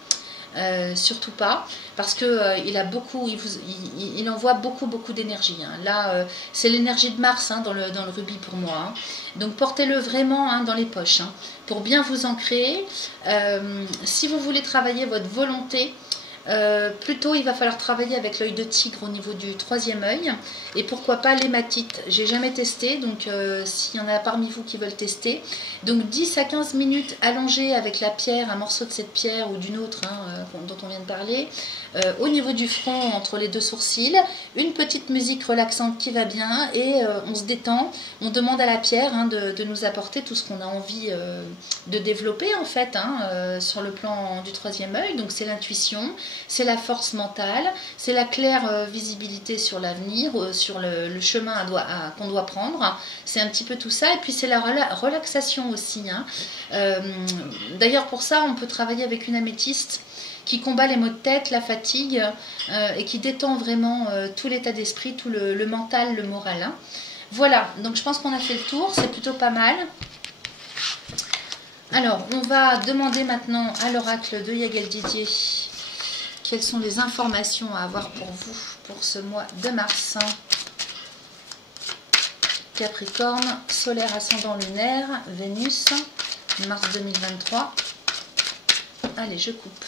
surtout pas, parce que il envoie beaucoup d'énergie. Hein. Là, c'est l'énergie de Mars dans le rubis pour moi. Hein. Donc portez-le vraiment dans les poches, hein, pour bien vous ancrer. Si vous voulez travailler votre volonté, plutôt il va falloir travailler avec l'œil de tigre au niveau du troisième œil, et pourquoi pas l'hématite. J'ai jamais testé, donc s'il y en a parmi vous qui veulent tester, donc 10 à 15 minutes allongé avec la pierre, un morceau de cette pierre ou d'une autre dont on vient de parler, au niveau du front entre les deux sourcils, une petite musique relaxante qui va bien, et on se détend, on demande à la pierre de nous apporter tout ce qu'on a envie de développer en fait, sur le plan du troisième œil. Donc c'est l'intuition, c'est la force mentale, c'est la claire visibilité sur l'avenir, sur le chemin qu'on doit prendre. C'est un petit peu tout ça. Et puis c'est la relaxation aussi. D'ailleurs pour ça, on peut travailler avec une améthyste qui combat les maux de tête, la fatigue, et qui détend vraiment tout l'état d'esprit, tout le mental, le moral. Voilà, donc je pense qu'on a fait le tour, c'est plutôt pas mal. Alors, on va demander maintenant à l'oracle de Yael Didier quelles sont les informations à avoir pour vous pour ce mois de mars. Capricorne, solaire, ascendant, lunaire, Vénus, mars 2023. Allez, je coupe.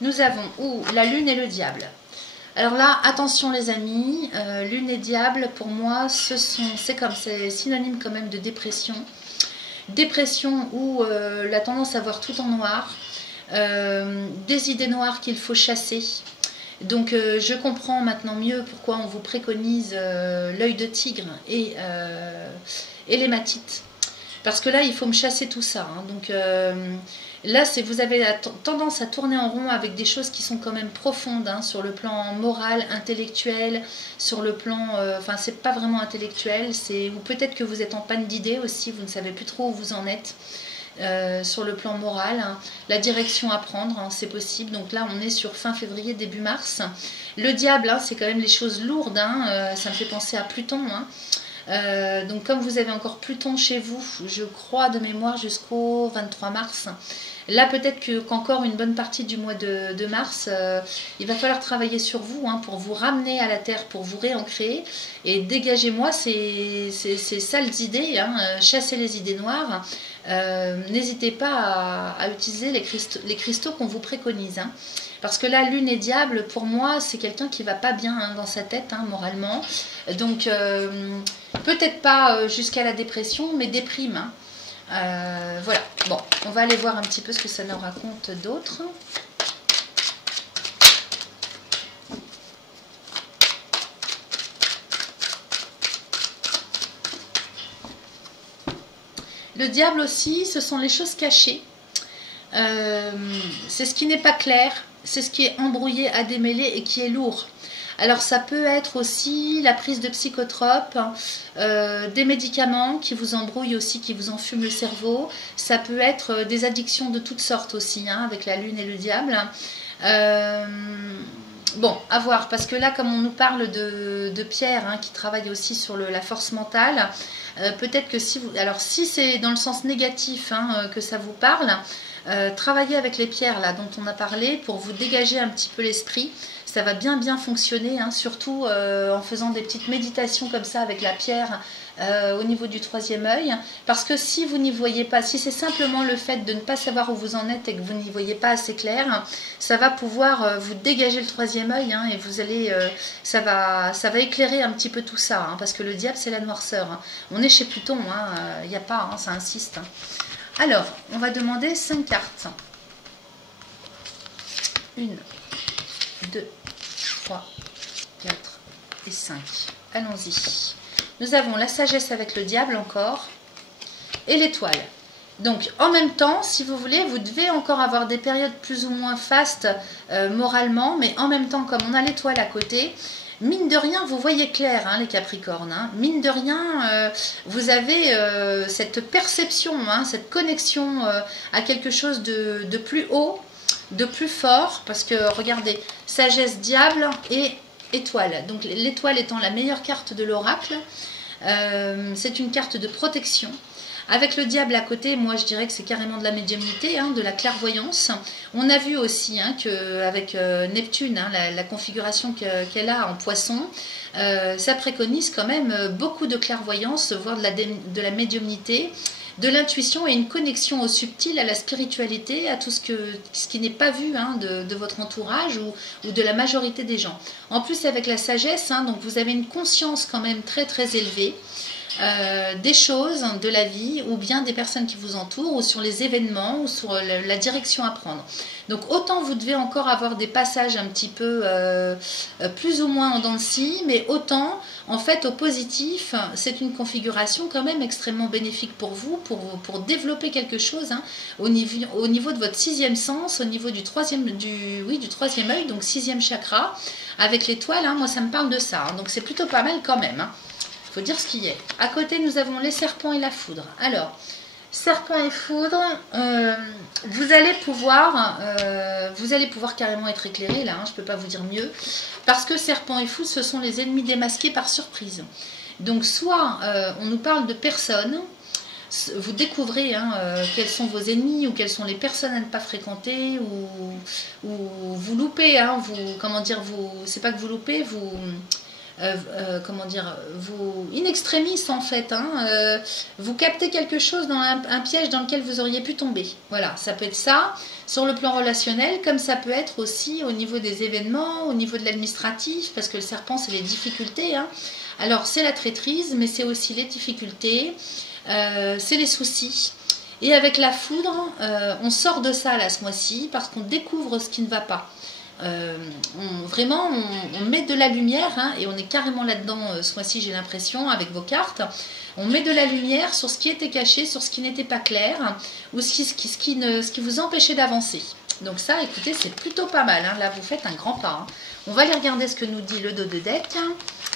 Nous avons la lune et le diable. Alors là, attention les amis, lune et diable, pour moi, c'est synonyme quand même de dépression. Dépression où la tendance à voir tout en noir, des idées noires qu'il faut chasser. Donc je comprends maintenant mieux pourquoi on vous préconise l'œil de tigre et l'hématite. Parce que là, il faut me chasser tout ça. Donc là, vous avez la tendance à tourner en rond avec des choses qui sont quand même profondes, sur le plan moral, intellectuel, sur le plan... Enfin, c'est pas vraiment intellectuel, ou peut-être que vous êtes en panne d'idées aussi, vous ne savez plus trop où vous en êtes. Sur le plan moral, la direction à prendre, c'est possible. Donc là, on est sur fin février, début mars. Le diable, c'est quand même les choses lourdes, ça me fait penser à Pluton. Donc comme vous avez encore Pluton chez vous, je crois de mémoire jusqu'au 23 mars, là peut-être qu'encore une bonne partie du mois de mars, il va falloir travailler sur vous pour vous ramener à la terre, pour vous réancrer, et dégagez-moi ces sales idées, chassez les idées noires. N'hésitez pas à utiliser les cristaux qu'on vous préconise, parce que là, lune et diable, pour moi, c'est quelqu'un qui va pas bien dans sa tête, moralement. Donc, peut-être pas jusqu'à la dépression, mais déprime. Voilà. Bon, on va aller voir un petit peu ce que ça nous raconte d'autre. Le diable aussi, ce sont les choses cachées. C'est ce qui n'est pas clair, c'est ce qui est embrouillé à démêler et qui est lourd. Alors ça peut être aussi la prise de psychotropes, des médicaments qui vous embrouillent aussi, qui vous enfument le cerveau. Ça peut être des addictions de toutes sortes aussi, avec la lune et le diable. Bon, à voir, parce que là, comme on nous parle de Pierre, qui travaille aussi sur la force mentale, peut-être que si c'est dans le sens négatif que ça vous parle, travaillez avec les pierres là dont on a parlé pour vous dégager un petit peu l'esprit. Ça va bien fonctionner, surtout en faisant des petites méditations comme ça avec la pierre au niveau du troisième œil. Parce que si vous n'y voyez pas, si c'est simplement le fait de ne pas savoir où vous en êtes et que vous n'y voyez pas assez clair, ça va pouvoir vous dégager le troisième œil, et vous allez, ça va éclairer un petit peu tout ça, parce que le diable c'est la noirceur. On est chez Pluton, il n'y a pas, ça insiste. Alors, on va demander 5 cartes. 1, 2, 3, 4 et 5. Allons-y. Nous avons la sagesse avec le diable encore et l'étoile. Donc, en même temps, si vous voulez, vous devez encore avoir des périodes plus ou moins fastes moralement, mais en même temps, comme on a l'étoile à côté, mine de rien, vous voyez clair, les Capricornes. Mine de rien, vous avez cette perception, cette connexion à quelque chose de plus haut, de plus fort, parce que, regardez, sagesse, diable et étoile. Donc, l'étoile étant la meilleure carte de l'oracle. C'est une carte de protection. Avec le diable à côté, moi je dirais que c'est carrément de la médiumnité, hein, de la clairvoyance. On a vu aussi hein, qu'avec Neptune, hein, la configuration qu'elle a en poisson, ça préconise quand même beaucoup de clairvoyance, voire de la médiumnité, de l'intuition et une connexion au subtil, à la spiritualité, à tout ce qui n'est pas vu hein, de votre entourage ou de la majorité des gens. En plus avec la sagesse, hein, donc vous avez une conscience quand même très très élevée, des choses, de la vie, ou bien des personnes qui vous entourent, ou sur les événements, ou sur la direction à prendre. Donc autant vous devez encore avoir des passages un petit peu plus ou moins en dents de scie, mais autant en fait au positif, c'est une configuration quand même extrêmement bénéfique pour vous, pour développer quelque chose hein, au niveau de votre sixième sens, au niveau du troisième œil, donc sixième chakra, avec l'étoile, hein, moi ça me parle de ça, hein, donc c'est plutôt pas mal quand même. Hein. Faut dire ce qu'il y a. À côté, nous avons les serpents et la foudre. Alors, serpents et foudre, vous allez pouvoir carrément être éclairé là. Hein, je ne peux pas vous dire mieux, parce que serpents et foudre, ce sont les ennemis démasqués par surprise. Donc, soit on nous parle de personnes. Vous découvrez hein, quels sont vos ennemis ou quelles sont les personnes à ne pas fréquenter ou vous loupez. Hein, c'est pas que vous loupez, vous in extremis en fait, hein, vous captez quelque chose dans un piège dans lequel vous auriez pu tomber. Voilà, ça peut être ça sur le plan relationnel, comme ça peut être aussi au niveau des événements, au niveau de l'administratif, parce que le serpent c'est les difficultés. Hein. Alors c'est la traîtrise, mais c'est aussi les difficultés, c'est les soucis. Et avec la foudre, on sort de ça là ce mois-ci parce qu'on découvre ce qui ne va pas. On met de la lumière hein, et on est carrément là-dedans ce mois-ci j'ai l'impression avec vos cartes, on met de la lumière sur ce qui était caché, sur ce qui n'était pas clair ou ce qui vous empêchait d'avancer. Donc ça écoutez c'est plutôt pas mal hein. Là vous faites un grand pas hein. On va aller regarder ce que nous dit le dos de deck.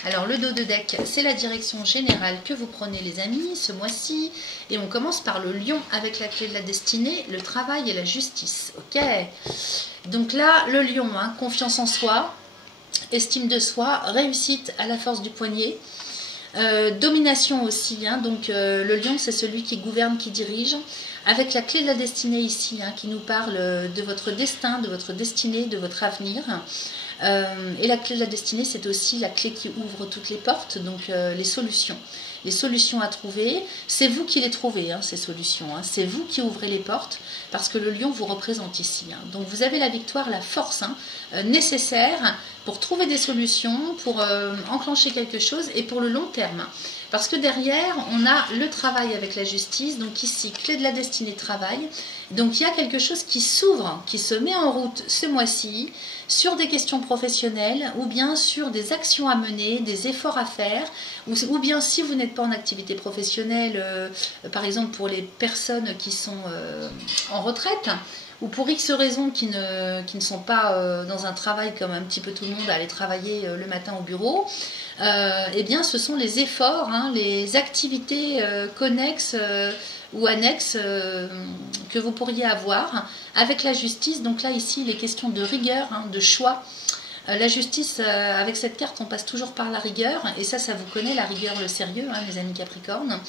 Alors le dos de deck c'est la direction générale que vous prenez les amis ce mois-ci et on commence par le lion avec la clé de la destinée, le travail et la justice. Ok, donc là le lion, hein, confiance en soi, estime de soi, réussite à la force du poignet, domination aussi, hein, donc le lion c'est celui qui gouverne, qui dirige, avec la clé de la destinée ici hein, qui nous parle de votre destin, de votre destinée, de votre avenir. Et la clé de la destinée, c'est aussi la clé qui ouvre toutes les portes, donc les solutions à trouver. C'est vous qui les trouvez, hein, ces solutions. Hein. C'est vous qui ouvrez les portes, parce que le lion vous représente ici. Hein. Donc vous avez la victoire, la force hein, nécessaire pour trouver des solutions, pour enclencher quelque chose, et pour le long terme. Parce que derrière, on a le travail avec la justice, donc ici, clé de la destinée, travail. Donc il y a quelque chose qui s'ouvre, qui se met en route ce mois-ci, sur des questions professionnelles, ou bien sur des actions à mener, des efforts à faire, ou bien si vous n'êtes pas en activité professionnelle, par exemple pour les personnes qui sont en retraite, ou pour X raisons qui ne sont pas dans un travail comme un petit peu tout le monde à aller travailler le matin au bureau, eh bien ce sont les efforts, hein, les activités connexes ou annexes que vous pourriez avoir avec la justice. Donc là ici il est question de rigueur, hein, de choix. La justice, avec cette carte on passe toujours par la rigueur, et ça vous connaît, la rigueur, le sérieux, hein, mes amis Capricorne.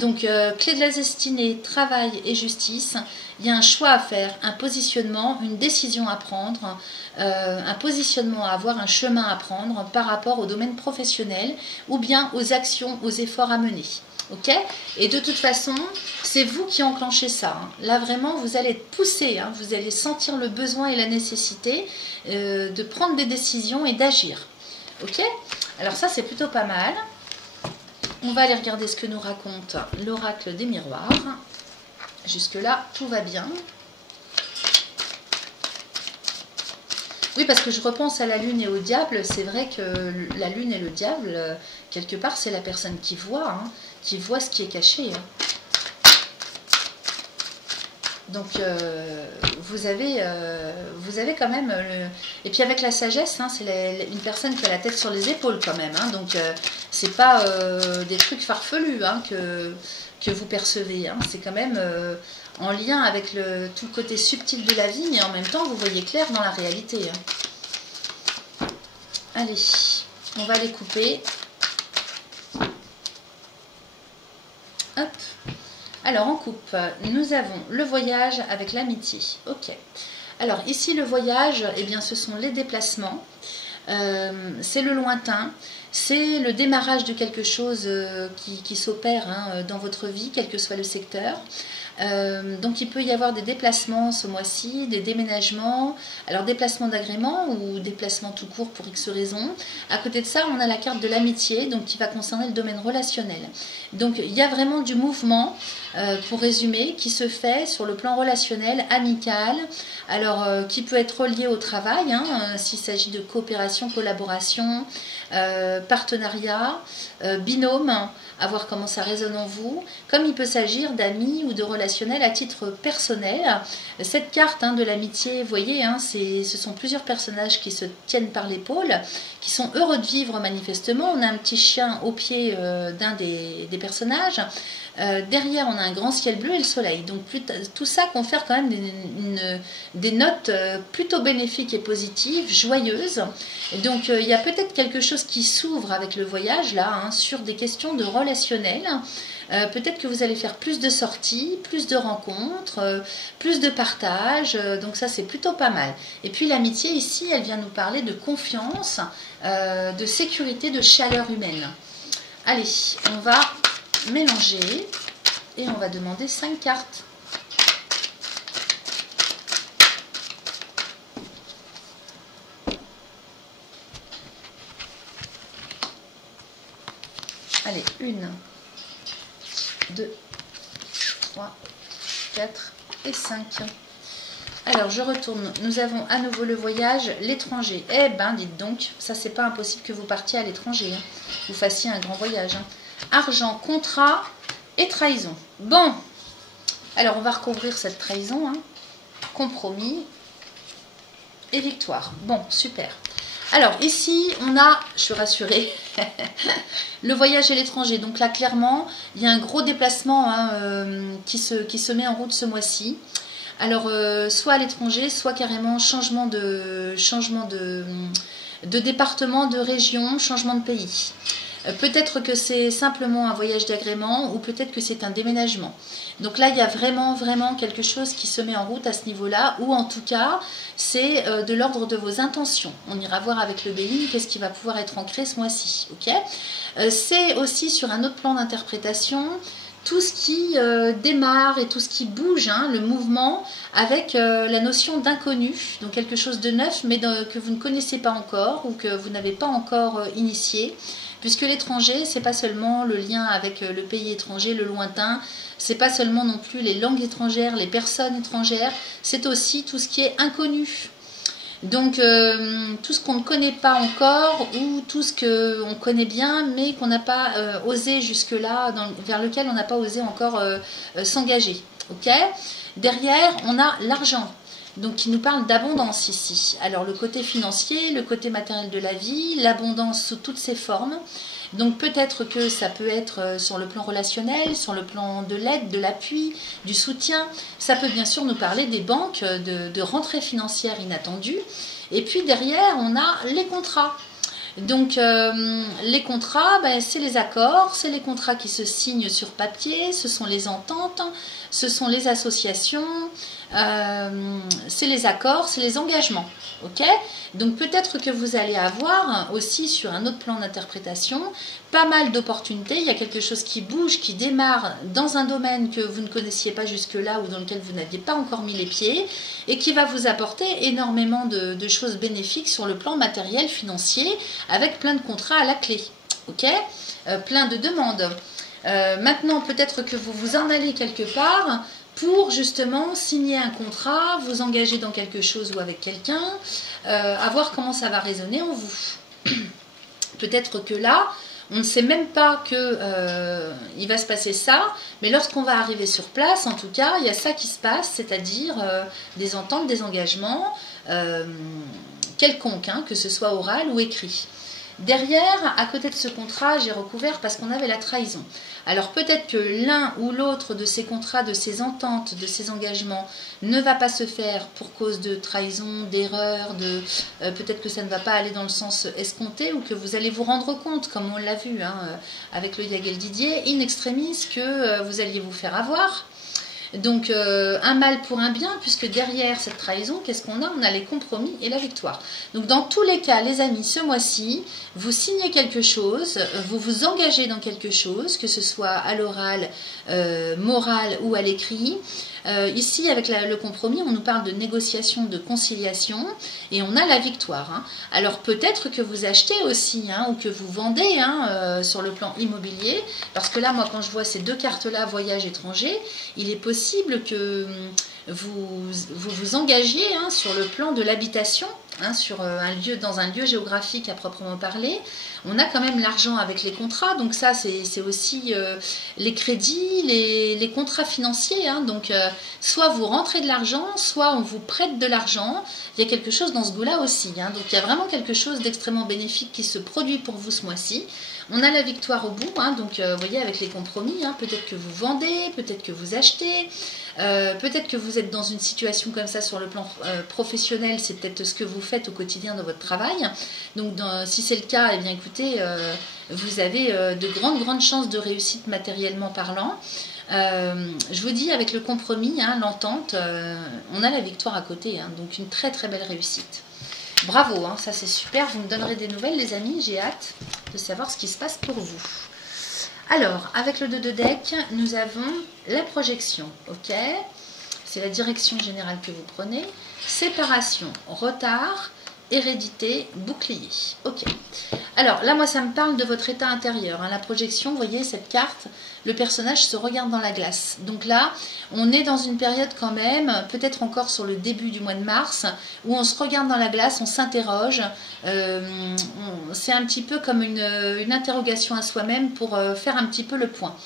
Donc clé de la destinée, travail et justice, il y a un choix à faire, un positionnement, une décision à prendre, un positionnement à avoir, un chemin à prendre par rapport au domaine professionnel ou bien aux actions, aux efforts à mener. Ok, et de toute façon, c'est vous qui enclenchez ça. Hein. Là, vraiment, vous allez être poussé. Hein. Vous allez sentir le besoin et la nécessité de prendre des décisions et d'agir. Ok, alors ça, c'est plutôt pas mal. On va aller regarder ce que nous raconte l'oracle des miroirs. Jusque-là, tout va bien. Oui, parce que je repense à la lune et au diable. C'est vrai que la lune et le diable, quelque part, c'est la personne qui voit. Hein. Qui voit ce qui est caché. Hein. Donc, vous avez quand même... Et puis avec la sagesse, hein, c'est une personne qui a la tête sur les épaules quand même. Hein. Donc, c'est pas des trucs farfelus hein, que vous percevez. Hein. C'est quand même en lien avec tout le côté subtil de la vie, mais en même temps, vous voyez clair dans la réalité. Hein. Allez, on va les couper. Hop. Alors, en coupe, nous avons le voyage avec l'amitié. Ok. Alors, ici, le voyage, eh bien, ce sont les déplacements. C'est le lointain. C'est le démarrage de quelque chose qui s'opère dans votre vie, quel que soit le secteur. Donc il peut y avoir des déplacements ce mois-ci, des déménagements, alors déplacements d'agrément ou déplacements tout court pour X raisons. À côté de ça, on a la carte de l'amitié, donc qui va concerner le domaine relationnel. Donc il y a vraiment du mouvement, pour résumer, qui se fait sur le plan relationnel, amical, alors qui peut être relié au travail, s'il s'agit de coopération, collaboration, partenariat, binôme, à voir comment ça résonne en vous, comme il peut s'agir d'amis ou de relationnels à titre personnel. Cette carte de l'amitié, vous voyez, ce sont plusieurs personnages qui se tiennent par l'épaule, qui sont heureux de vivre manifestement. On a un petit chien au pied d'un des personnages. Derrière, on a un grand ciel bleu et le soleil. Donc tout ça confère quand même des notes plutôt bénéfiques et positives, joyeuses. Et donc il y a peut-être quelque chose qui s'ouvre avec le voyage là, sur des questions de relationnel. Peut-être que vous allez faire plus de sorties, plus de rencontres, plus de partage. Donc ça, c'est plutôt pas mal. Et puis l'amitié ici, elle vient nous parler de confiance, de sécurité, de chaleur humaine. Allez, on va mélanger et on va demander 5 cartes. Allez, 1, 2, 3, 4 et 5. Alors, je retourne. Nous avons à nouveau le voyage, l'étranger. Eh ben, dites donc, ça, c'est pas impossible que vous partiez à l'étranger. Vous fassiez un grand voyage. Argent, contrat et trahison. Bon, alors on va recouvrir cette trahison. Compromis et victoire. Bon, super. Alors ici, on a, je suis rassurée, le voyage à l'étranger. Donc là, clairement, il y a un gros déplacement qui se met en route ce mois-ci. Alors, soit à l'étranger, soit carrément changement de département, de région, changement de pays. Peut-être que c'est simplement un voyage d'agrément ou peut-être que c'est un déménagement. Donc là, il y a vraiment quelque chose qui se met en route à ce niveau-là, ou en tout cas, c'est de l'ordre de vos intentions. On ira voir avec le Béline qu'est-ce qui va pouvoir être ancré ce mois-ci. C'est aussi sur un autre plan d'interprétation, tout ce qui démarre et tout ce qui bouge, le mouvement, avec la notion d'inconnu, donc quelque chose de neuf, mais que vous ne connaissez pas encore ou que vous n'avez pas encore initié. Puisque l'étranger, c'est pas seulement le lien avec le pays étranger, le lointain, c'est pas seulement non plus les langues étrangères, les personnes étrangères, c'est aussi tout ce qui est inconnu. Donc tout ce qu'on ne connaît pas encore ou tout ce qu'on connaît bien mais qu'on n'a pas osé jusque-là, vers lequel on n'a pas osé encore s'engager. Derrière, on a l'argent. Donc, qui nous parle d'abondance ici. Alors, le côté financier, le côté matériel de la vie, l'abondance sous toutes ses formes. Donc, peut-être que ça peut être sur le plan relationnel, sur le plan de l'aide, de l'appui, du soutien. Ça peut bien sûr nous parler des banques, de rentrées financières inattendues. Et puis, derrière, on a les contrats. Donc, les contrats, c'est les accords, c'est les contrats qui se signent sur papier, ce sont les ententes, ce sont les associations, c'est les accords, c'est les engagements. Donc, peut-être que vous allez avoir aussi sur un autre plan d'interprétation pas mal d'opportunités. Il y a quelque chose qui bouge, qui démarre dans un domaine que vous ne connaissiez pas jusque-là ou dans lequel vous n'aviez pas encore mis les pieds et qui va vous apporter énormément de choses bénéfiques sur le plan matériel, financier, avec plein de contrats à la clé. Plein de demandes. Maintenant, peut-être que vous vous en allez quelque part pour justement signer un contrat, vous engager dans quelque chose ou avec quelqu'un, à voir comment ça va résonner en vous. Peut-être que là, on ne sait même pas qu'il va se passer ça, mais lorsqu'on va arriver sur place, en tout cas, il y a ça qui se passe, c'est-à-dire des ententes, des engagements quelconques, que ce soit oral ou écrit. Derrière, à côté de ce contrat, j'ai recouvert parce qu'on avait la trahison. Alors peut-être que l'un ou l'autre de ces contrats, de ces ententes, de ces engagements ne va pas se faire pour cause de trahison, d'erreur, peut-être que ça ne va pas aller dans le sens escompté ou que vous allez vous rendre compte, comme on l'a vu avec le Yagel Didier, in extremis, que vous alliez vous faire avoir. Donc un mal pour un bien, puisque derrière cette trahison, qu'est-ce qu'on a? On a les compromis et la victoire. Donc dans tous les cas, les amis, ce mois-ci, vous signez quelque chose, vous vous engagez dans quelque chose, que ce soit à l'oral, moral ou à l'écrit. Ici, avec le compromis, on nous parle de négociation, de conciliation, et on a la victoire. Alors peut-être que vous achetez aussi, ou que vous vendez sur le plan immobilier, parce que là, moi, quand je vois ces deux cartes-là, voyage étranger, il est possible que vous engagiez sur le plan de l'habitation, sur dans un lieu géographique à proprement parler. On a quand même l'argent avec les contrats, donc ça c'est aussi les crédits, les contrats financiers. Donc soit vous rentrez de l'argent, soit on vous prête de l'argent. Il y a quelque chose dans ce goût-là aussi. Donc il y a vraiment quelque chose d'extrêmement bénéfique qui se produit pour vous ce mois-ci. On a la victoire au bout, donc vous voyez avec les compromis, peut-être que vous vendez, peut-être que vous achetez, peut-être que vous êtes dans une situation comme ça sur le plan professionnel, c'est peut-être ce que vous faites au quotidien dans votre travail. Donc si c'est le cas, eh bien écoutez, vous avez de grandes chances de réussite matériellement parlant. Je vous dis, avec le compromis, l'entente, on a la victoire à côté, donc une très belle réussite. Bravo, ça c'est super, vous me donnerez des nouvelles les amis, j'ai hâte de savoir ce qui se passe pour vous. Alors, avec le 2 de deck, nous avons la projection, ok? C'est la direction générale que vous prenez. Séparation, retard, hérédité, bouclier, ok. Alors là, moi ça me parle de votre état intérieur, la projection, vous voyez cette carte, le personnage se regarde dans la glace. Donc là, on est dans une période quand même, peut-être encore sur le début du mois de mars, où on se regarde dans la glace, on s'interroge. C'est un petit peu comme une interrogation à soi-même pour faire un petit peu le point.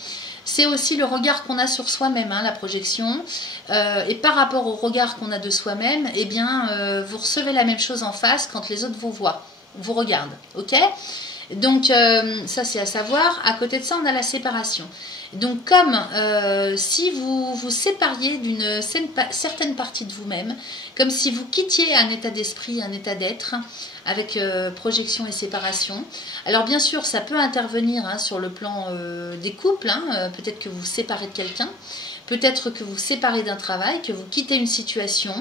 C'est aussi le regard qu'on a sur soi-même, la projection. Et par rapport au regard qu'on a de soi-même, eh bien, vous recevez la même chose en face quand les autres vous voient, vous regardent, ok ? Donc ça c'est à savoir. À côté de ça, on a la séparation. Donc comme si vous vous sépariez d'une certaine partie de vous-même, comme si vous quittiez un état d'esprit, un état d'être, avec projection et séparation. Alors bien sûr, ça peut intervenir sur le plan des couples, peut-être que vous vous séparez de quelqu'un, peut-être que vous vous séparez d'un travail, que vous quittez une situation,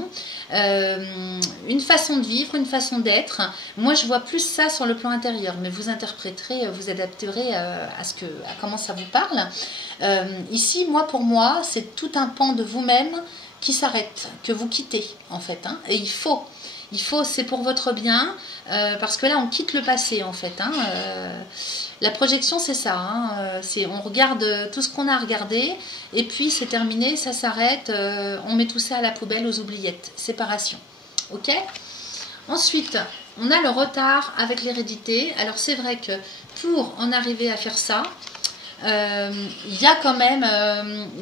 une façon de vivre, une façon d'être. Moi, je vois plus ça sur le plan intérieur, mais vous interpréterez, vous adapterez à comment ça vous parle. Ici, pour moi, c'est tout un pan de vous-même qui s'arrête, que vous quittez, en fait. Et il faut, c'est pour votre bien, parce que là, on quitte le passé, en fait. La projection, c'est ça. On regarde tout ce qu'on a regardé, et puis c'est terminé, ça s'arrête, on met tout ça à la poubelle, aux oubliettes. Séparation. Ok ? Ensuite, on a le retard avec l'hérédité. Alors, c'est vrai que pour en arriver à faire ça, il y a quand même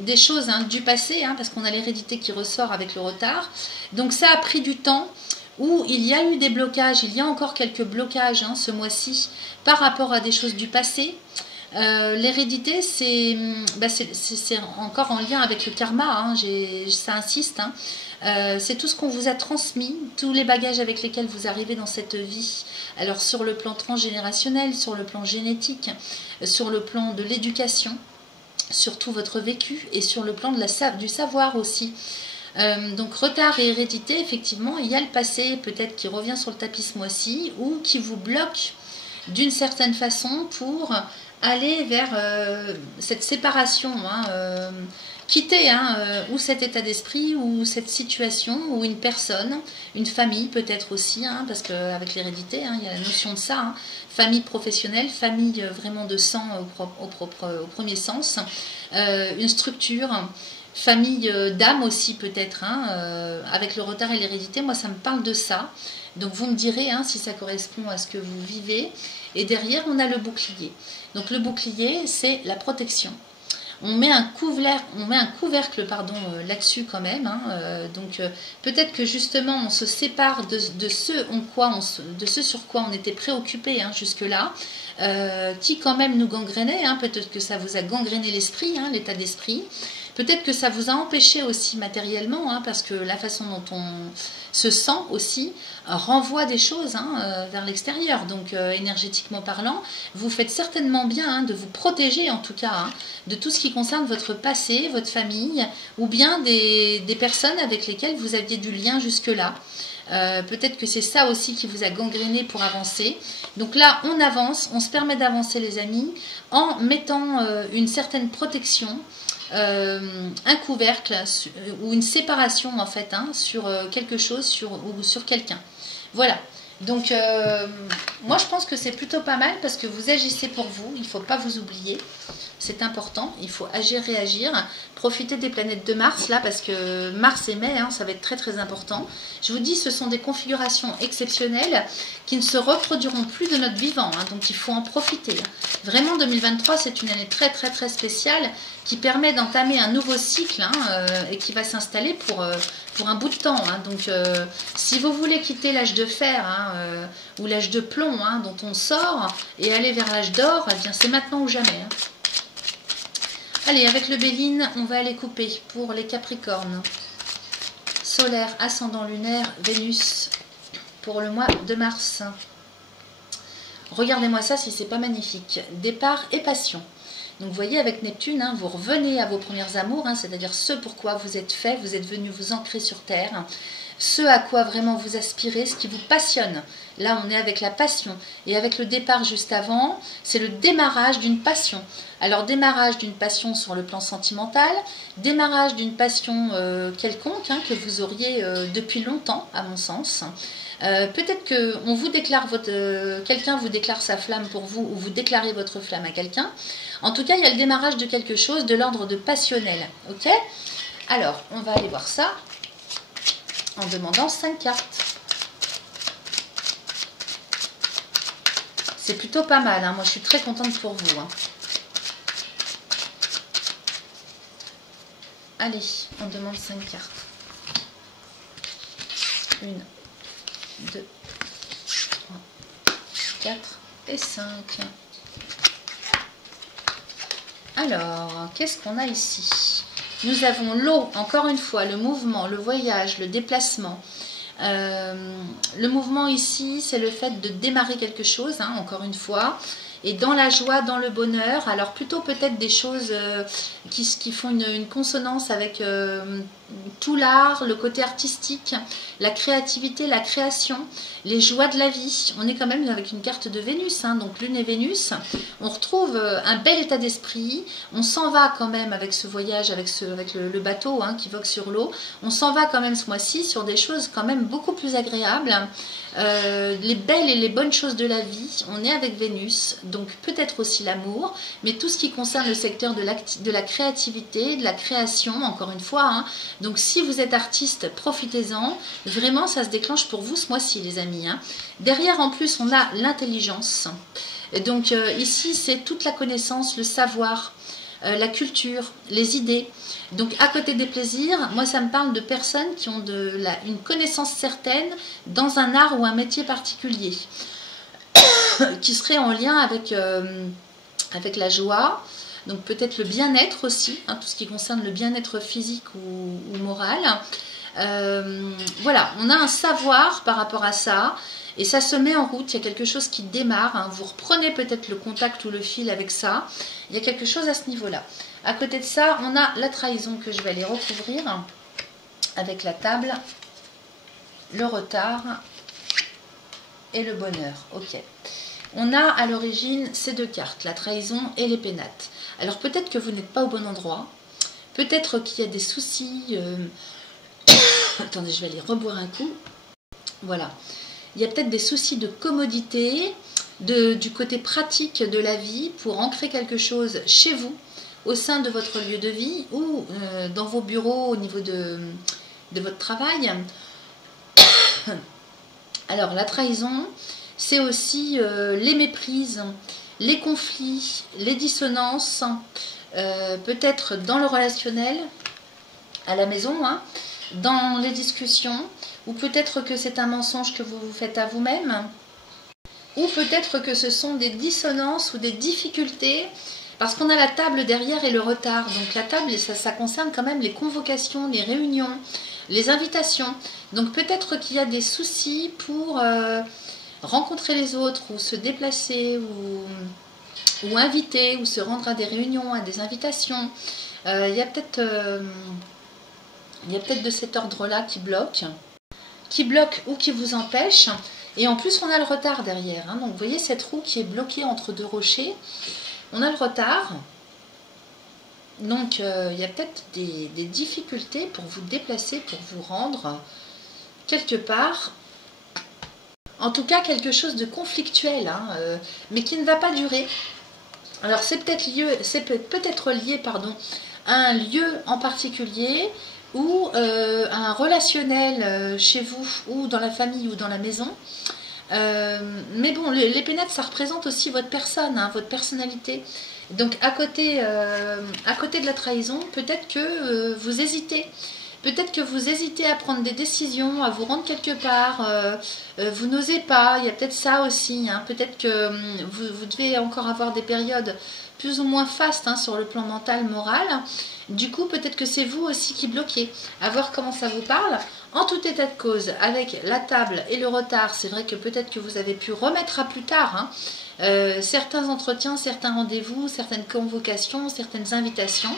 des choses du passé, parce qu'on a l'hérédité qui ressort avec le retard. Donc, ça a pris du temps, où il y a eu des blocages, il y a encore quelques blocages ce mois-ci par rapport à des choses du passé. L'hérédité, c'est encore en lien avec le karma, ça insiste. C'est tout ce qu'on vous a transmis, tous les bagages avec lesquels vous arrivez dans cette vie. Alors sur le plan transgénérationnel, sur le plan génétique, sur le plan de l'éducation, sur tout votre vécu et sur le plan du savoir aussi. Donc retard et hérédité, effectivement, il y a le passé peut-être qui revient sur le tapis ce mois-ci ou qui vous bloque d'une certaine façon pour aller vers cette séparation, quitter ou cet état d'esprit ou cette situation ou une personne, une famille peut-être aussi, parce qu'avec l'hérédité, il y a la notion de ça, famille professionnelle, famille vraiment de sang au premier sens, une structure, famille d'âme aussi peut-être, avec le retard et l'hérédité, moi ça me parle de ça. Donc vous me direz si ça correspond à ce que vous vivez. Et derrière on a le bouclier. Donc le bouclier c'est la protection. On met un couvercle pardon, là-dessus quand même. Hein, donc peut-être que justement on se sépare de ce sur quoi on était préoccupé hein, jusque-là, qui quand même nous gangrénait. Hein, peut-être que ça vous a gangréné l'esprit, hein, l'état d'esprit. Peut-être que ça vous a empêché aussi matériellement, hein, parce que la façon dont on se sent aussi renvoie des choses hein, vers l'extérieur. Donc énergétiquement parlant, vous faites certainement bien hein, de vous protéger en tout cas hein, de tout ce qui concerne votre passé, votre famille, ou bien des personnes avec lesquelles vous aviez du lien jusque-là. Peut-être que c'est ça aussi qui vous a gangréné pour avancer. Donc là, on avance, on se permet d'avancer les amis, en mettant une certaine protection, un couvercle ou une séparation en fait hein, sur quelque chose ou sur quelqu'un. Voilà. Donc moi je pense que c'est plutôt pas mal parce que vous agissez pour vous, il ne faut pas vous oublier. C'est important, il faut agir, réagir, profiter des planètes de Mars là parce que Mars et Mai, hein, ça va être très très important. Je vous dis, ce sont des configurations exceptionnelles qui ne se reproduiront plus de notre vivant, hein, donc il faut en profiter. Vraiment 2023 c'est une année très très très spéciale qui permet d'entamer un nouveau cycle hein, et qui va s'installer pour un bout de temps. Hein. Donc si vous voulez quitter l'âge de fer hein, ou l'âge de plomb hein, dont on sort et aller vers l'âge d'or, eh bien c'est maintenant ou jamais. Hein. Allez, avec le Béline, on va aller couper pour les Capricornes. Solaire, ascendant lunaire, Vénus pour le mois de mars. Regardez-moi ça si c'est pas magnifique. Départ et passion. Donc vous voyez avec Neptune, hein, vous revenez à vos premières amours, hein, c'est-à-dire ce pourquoi vous êtes fait, vous êtes venu vous ancrer sur Terre, ce à quoi vraiment vous aspirez, ce qui vous passionne. Là on est avec la passion et avec le départ juste avant, c'est le démarrage d'une passion. Alors démarrage d'une passion sur le plan sentimental, démarrage d'une passion quelconque hein, que vous auriez depuis longtemps à mon sens. Peut-être que on vous déclare quelqu'un vous déclare sa flamme pour vous ou vous déclarez votre flamme à quelqu'un. En tout cas, il y a le démarrage de quelque chose de l'ordre de passionnel. Ok? Alors, on va aller voir ça en demandant 5 cartes. C'est plutôt pas mal. Hein. Moi, je suis très contente pour vous. Hein. Allez, on demande 5 cartes. 1, 2, 3, 4 et 5. Alors, qu'est-ce qu'on a ici? Nous avons l'eau, encore une fois, le mouvement, le voyage, le déplacement. Le mouvement ici, c'est le fait de démarrer quelque chose, hein, encore une fois. Et dans la joie, dans le bonheur, alors plutôt peut-être des choses qui font une consonance avec tout l'art, le côté artistique, la créativité, la création, les joies de la vie. On est quand même avec une carte de Vénus, hein, donc Lune et Vénus. On retrouve un bel état d'esprit. On s'en va quand même avec ce voyage, avec le bateau hein, qui vogue sur l'eau. On s'en va quand même ce mois-ci sur des choses quand même beaucoup plus agréables. Les belles et les bonnes choses de la vie, on est avec Vénus, donc peut-être aussi l'amour, mais tout ce qui concerne le secteur de la créativité, de la création, encore une fois. Hein. Donc si vous êtes artiste, profitez-en. Vraiment, ça se déclenche pour vous ce mois-ci, les amis. Hein. Derrière, en plus, on a l'intelligence. Donc ici, c'est toute la connaissance, le savoir, la culture, les idées. Donc à côté des plaisirs, moi ça me parle de personnes qui ont une connaissance certaine dans un art ou un métier particulier qui serait en lien avec la joie, donc peut-être le bien-être aussi, hein, tout ce qui concerne le bien-être physique ou moral. Voilà, on a un savoir par rapport à ça. Et ça se met en route, il y a quelque chose qui démarre, hein. Vous reprenez peut-être le contact ou le fil avec ça, il y a quelque chose à ce niveau-là. À côté de ça, on a la trahison que je vais aller recouvrir avec la table, le retard et le bonheur. Ok. On a à l'origine ces deux cartes, la trahison et les pénates. Alors peut-être que vous n'êtes pas au bon endroit, peut-être qu'il y a des soucis... Attendez, je vais aller reboire un coup. Voilà. Il y a peut-être des soucis de commodité, du côté pratique de la vie pour ancrer quelque chose chez vous, au sein de votre lieu de vie ou dans vos bureaux au niveau de votre travail. Alors la trahison, c'est aussi les méprises, les conflits, les dissonances, peut-être dans le relationnel, à la maison, hein, dans les discussions, ou peut-être que c'est un mensonge que vous vous faites à vous-même, ou peut-être que ce sont des dissonances ou des difficultés, parce qu'on a la table derrière et le retard. Donc la table, ça concerne quand même les convocations, les réunions, les invitations. Donc peut-être qu'il y a des soucis pour rencontrer les autres, ou se déplacer, ou inviter, ou se rendre à des réunions, à des invitations. Il y a peut-être de cet ordre-là qui bloque ou qui vous empêche. Et en plus, on a le retard derrière. Hein. Donc, vous voyez cette roue qui est bloquée entre deux rochers. On a le retard. Donc, il y a peut-être des difficultés pour vous déplacer, pour vous rendre quelque part. En tout cas, quelque chose de conflictuel, hein, mais qui ne va pas durer. Alors, c'est peut-être lié, à un lieu en particulier, ou un relationnel chez vous, ou dans la famille, ou dans la maison. Mais bon, les pénates, ça représente aussi votre personne, hein, votre personnalité. Donc à côté de la trahison, peut-être que vous hésitez. Peut-être que vous hésitez à prendre des décisions, à vous rendre quelque part, vous n'osez pas, il y a peut-être ça aussi, hein. Peut-être que vous devez encore avoir des périodes plus ou moins fastes, hein, sur le plan mental, moral. Du coup, peut-être que c'est vous aussi qui bloquez. À voir comment ça vous parle. En tout état de cause, avec la table et le retard, c'est vrai que peut-être que vous avez pu remettre à plus tard, hein, certains entretiens, certains rendez-vous, certaines convocations, certaines invitations,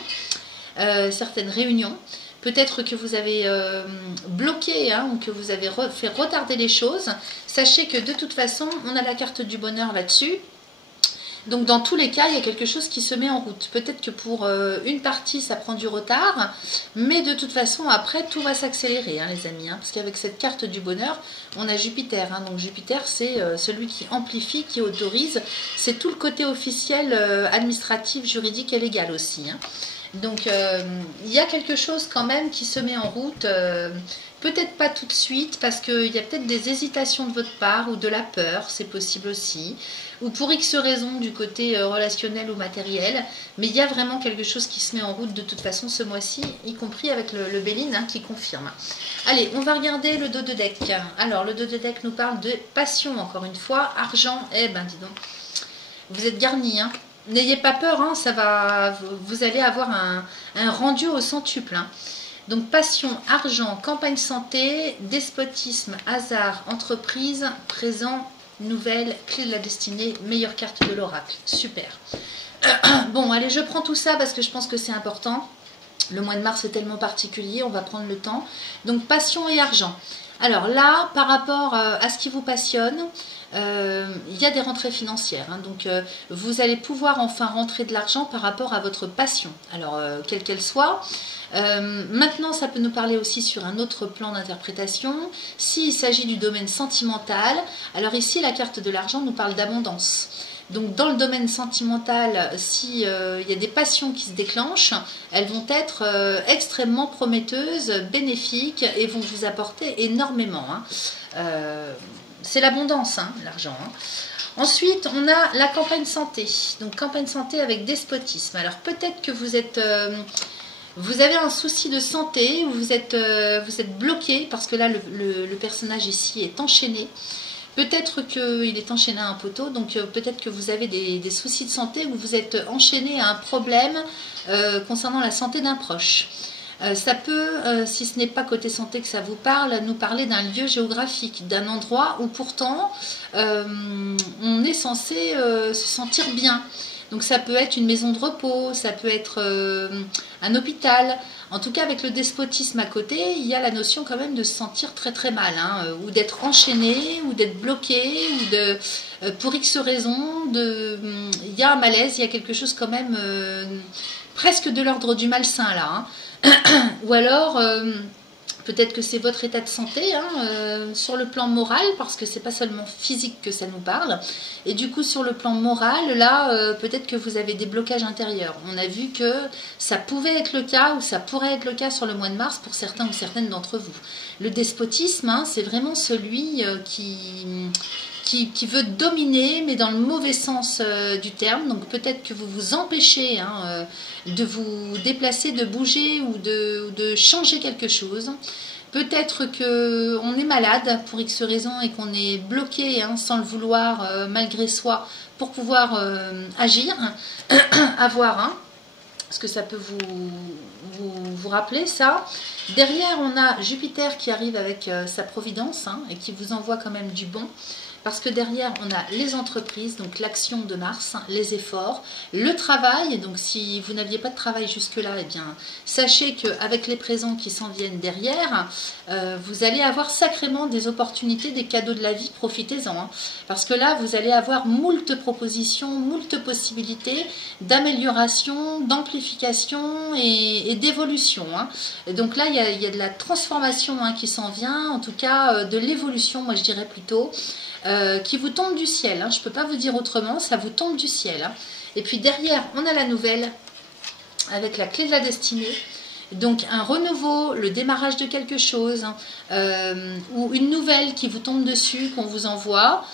certaines réunions. Peut-être que vous avez bloqué, hein, ou que vous avez fait retarder les choses. Sachez que de toute façon, on a la carte du bonheur là-dessus. Donc dans tous les cas, il y a quelque chose qui se met en route. Peut-être que pour une partie, ça prend du retard, mais de toute façon, après, tout va s'accélérer, hein, les amis. Hein, parce qu'avec cette carte du bonheur, on a Jupiter. Hein, donc Jupiter, c'est celui qui amplifie, qui autorise. C'est tout le côté officiel, administratif, juridique et légal aussi. Hein. Donc il y a quelque chose quand même qui se met en route. Peut-être pas tout de suite, parce qu'il y a peut-être des hésitations de votre part, ou de la peur, c'est possible aussi, ou pour X raisons du côté relationnel ou matériel, mais il y a vraiment quelque chose qui se met en route de toute façon ce mois-ci, y compris avec le Béline, hein, qui confirme. Allez, on va regarder le dos de deck. Alors, le dos de deck nous parle de passion, encore une fois, argent, eh ben dis donc, vous êtes garnis, hein. N'ayez pas peur, hein, ça va, vous allez avoir un rendu au centuple, hein. Donc passion, argent, campagne santé, despotisme, hasard, entreprise, présent, nouvelle, clé de la destinée, meilleure carte de l'oracle. Super. Bon, allez, je prends tout ça parce que je pense que c'est important. Le mois de mars est tellement particulier, on va prendre le temps. Donc passion et argent. Alors là, par rapport à ce qui vous passionne, il y a des rentrées financières. Hein, donc vous allez pouvoir enfin rentrer de l'argent par rapport à votre passion. Alors, quelle qu'elle soit. Maintenant, ça peut nous parler aussi sur un autre plan d'interprétation. S'il s'agit du domaine sentimental, alors ici, la carte de l'argent nous parle d'abondance. Donc, dans le domaine sentimental, s'il y a des passions qui se déclenchent, elles vont être extrêmement prometteuses, bénéfiques et vont vous apporter énormément. Hein. C'est l'abondance, hein, l'argent. Hein. Ensuite, on a la campagne santé. Donc, campagne santé avec despotisme. Alors, peut-être que vous êtes... vous avez un souci de santé, ou vous êtes bloqué, parce que là, le personnage ici est enchaîné. Peut-être qu'il est enchaîné à un poteau, donc peut-être que vous avez des soucis de santé, ou vous êtes enchaîné à un problème concernant la santé d'un proche. Ça peut, si ce n'est pas côté santé que ça vous parle, nous parler d'un lieu géographique, d'un endroit où pourtant on est censé se sentir bien. Donc ça peut être une maison de repos, ça peut être un hôpital. En tout cas, avec le despotisme à côté, il y a la notion quand même de se sentir très très mal, hein, ou d'être enchaîné, ou d'être bloqué, ou de pour X raisons, il y a un malaise, il y a quelque chose quand même presque de l'ordre du malsain là. Hein. Ou alors, peut-être que c'est votre état de santé, hein, sur le plan moral, parce que c'est pas seulement physique que ça nous parle. Et du coup, sur le plan moral, là, peut-être que vous avez des blocages intérieurs. On a vu que ça pouvait être le cas, ou ça pourrait être le cas sur le mois de mars pour certains ou certaines d'entre vous. Le despotisme, hein, c'est vraiment celui qui qui veut dominer, mais dans le mauvais sens du terme. Donc peut-être que vous vous empêchez de vous déplacer, de bouger ou de changer quelque chose. Peut-être qu'on est malade pour X raisons et qu'on est bloqué sans le vouloir, malgré soi, pour pouvoir agir, à voir, parce que ça peut vous rappeler ça. Derrière, on a Jupiter qui arrive avec sa providence et qui vous envoie quand même du bon. Parce que derrière, on a les entreprises, donc l'action de Mars, les efforts, le travail. Donc si vous n'aviez pas de travail jusque-là, eh bien, sachez qu'avec les présents qui s'en viennent derrière, vous allez avoir sacrément des opportunités, des cadeaux de la vie, profitez-en. Parce que là, vous allez avoir moult propositions, moult possibilités d'amélioration, d'amplification et d'évolution. Et donc là, il y a de la transformation qui s'en vient, en tout cas de l'évolution, moi je dirais plutôt. Qui vous tombe du ciel, je ne peux pas vous dire autrement, ça vous tombe du ciel. Et puis derrière, on a la nouvelle avec la clé de la destinée. Donc un renouveau, le démarrage de quelque chose, ou une nouvelle qui vous tombe dessus, qu'on vous envoie,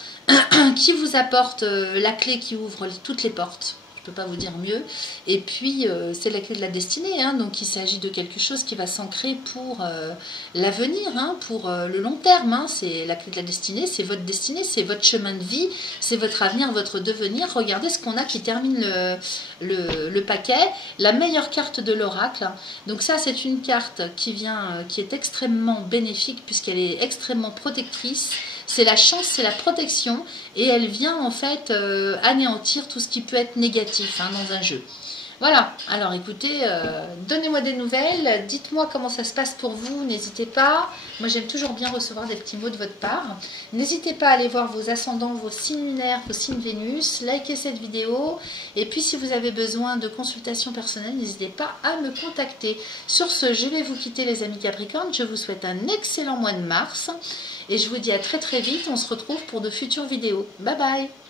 qui vous apporte la clé qui ouvre toutes les portes. Je ne peux pas vous dire mieux. Et puis c'est la clé de la destinée, donc il s'agit de quelque chose qui va s'ancrer pour l'avenir, pour le long terme. C'est la clé de la destinée, c'est votre chemin de vie, c'est votre avenir, votre devenir. Regardez ce qu'on a qui termine le paquet, la meilleure carte de l'oracle. Donc ça, c'est une carte qui est extrêmement bénéfique puisqu'elle est extrêmement protectrice. C'est la chance, c'est la protection et elle vient en fait anéantir tout ce qui peut être négatif dans un jeu. Voilà, alors écoutez, donnez-moi des nouvelles, dites-moi comment ça se passe pour vous, n'hésitez pas. Moi j'aime toujours bien recevoir des petits mots de votre part. N'hésitez pas à aller voir vos ascendants, vos signes lunaires, vos signes Vénus, likez cette vidéo. Et puis si vous avez besoin de consultation personnelle, n'hésitez pas à me contacter. Sur ce, je vais vous quitter les amis Capricorne, je vous souhaite un excellent mois de mars. Et je vous dis à très très vite, on se retrouve pour de futures vidéos. Bye bye!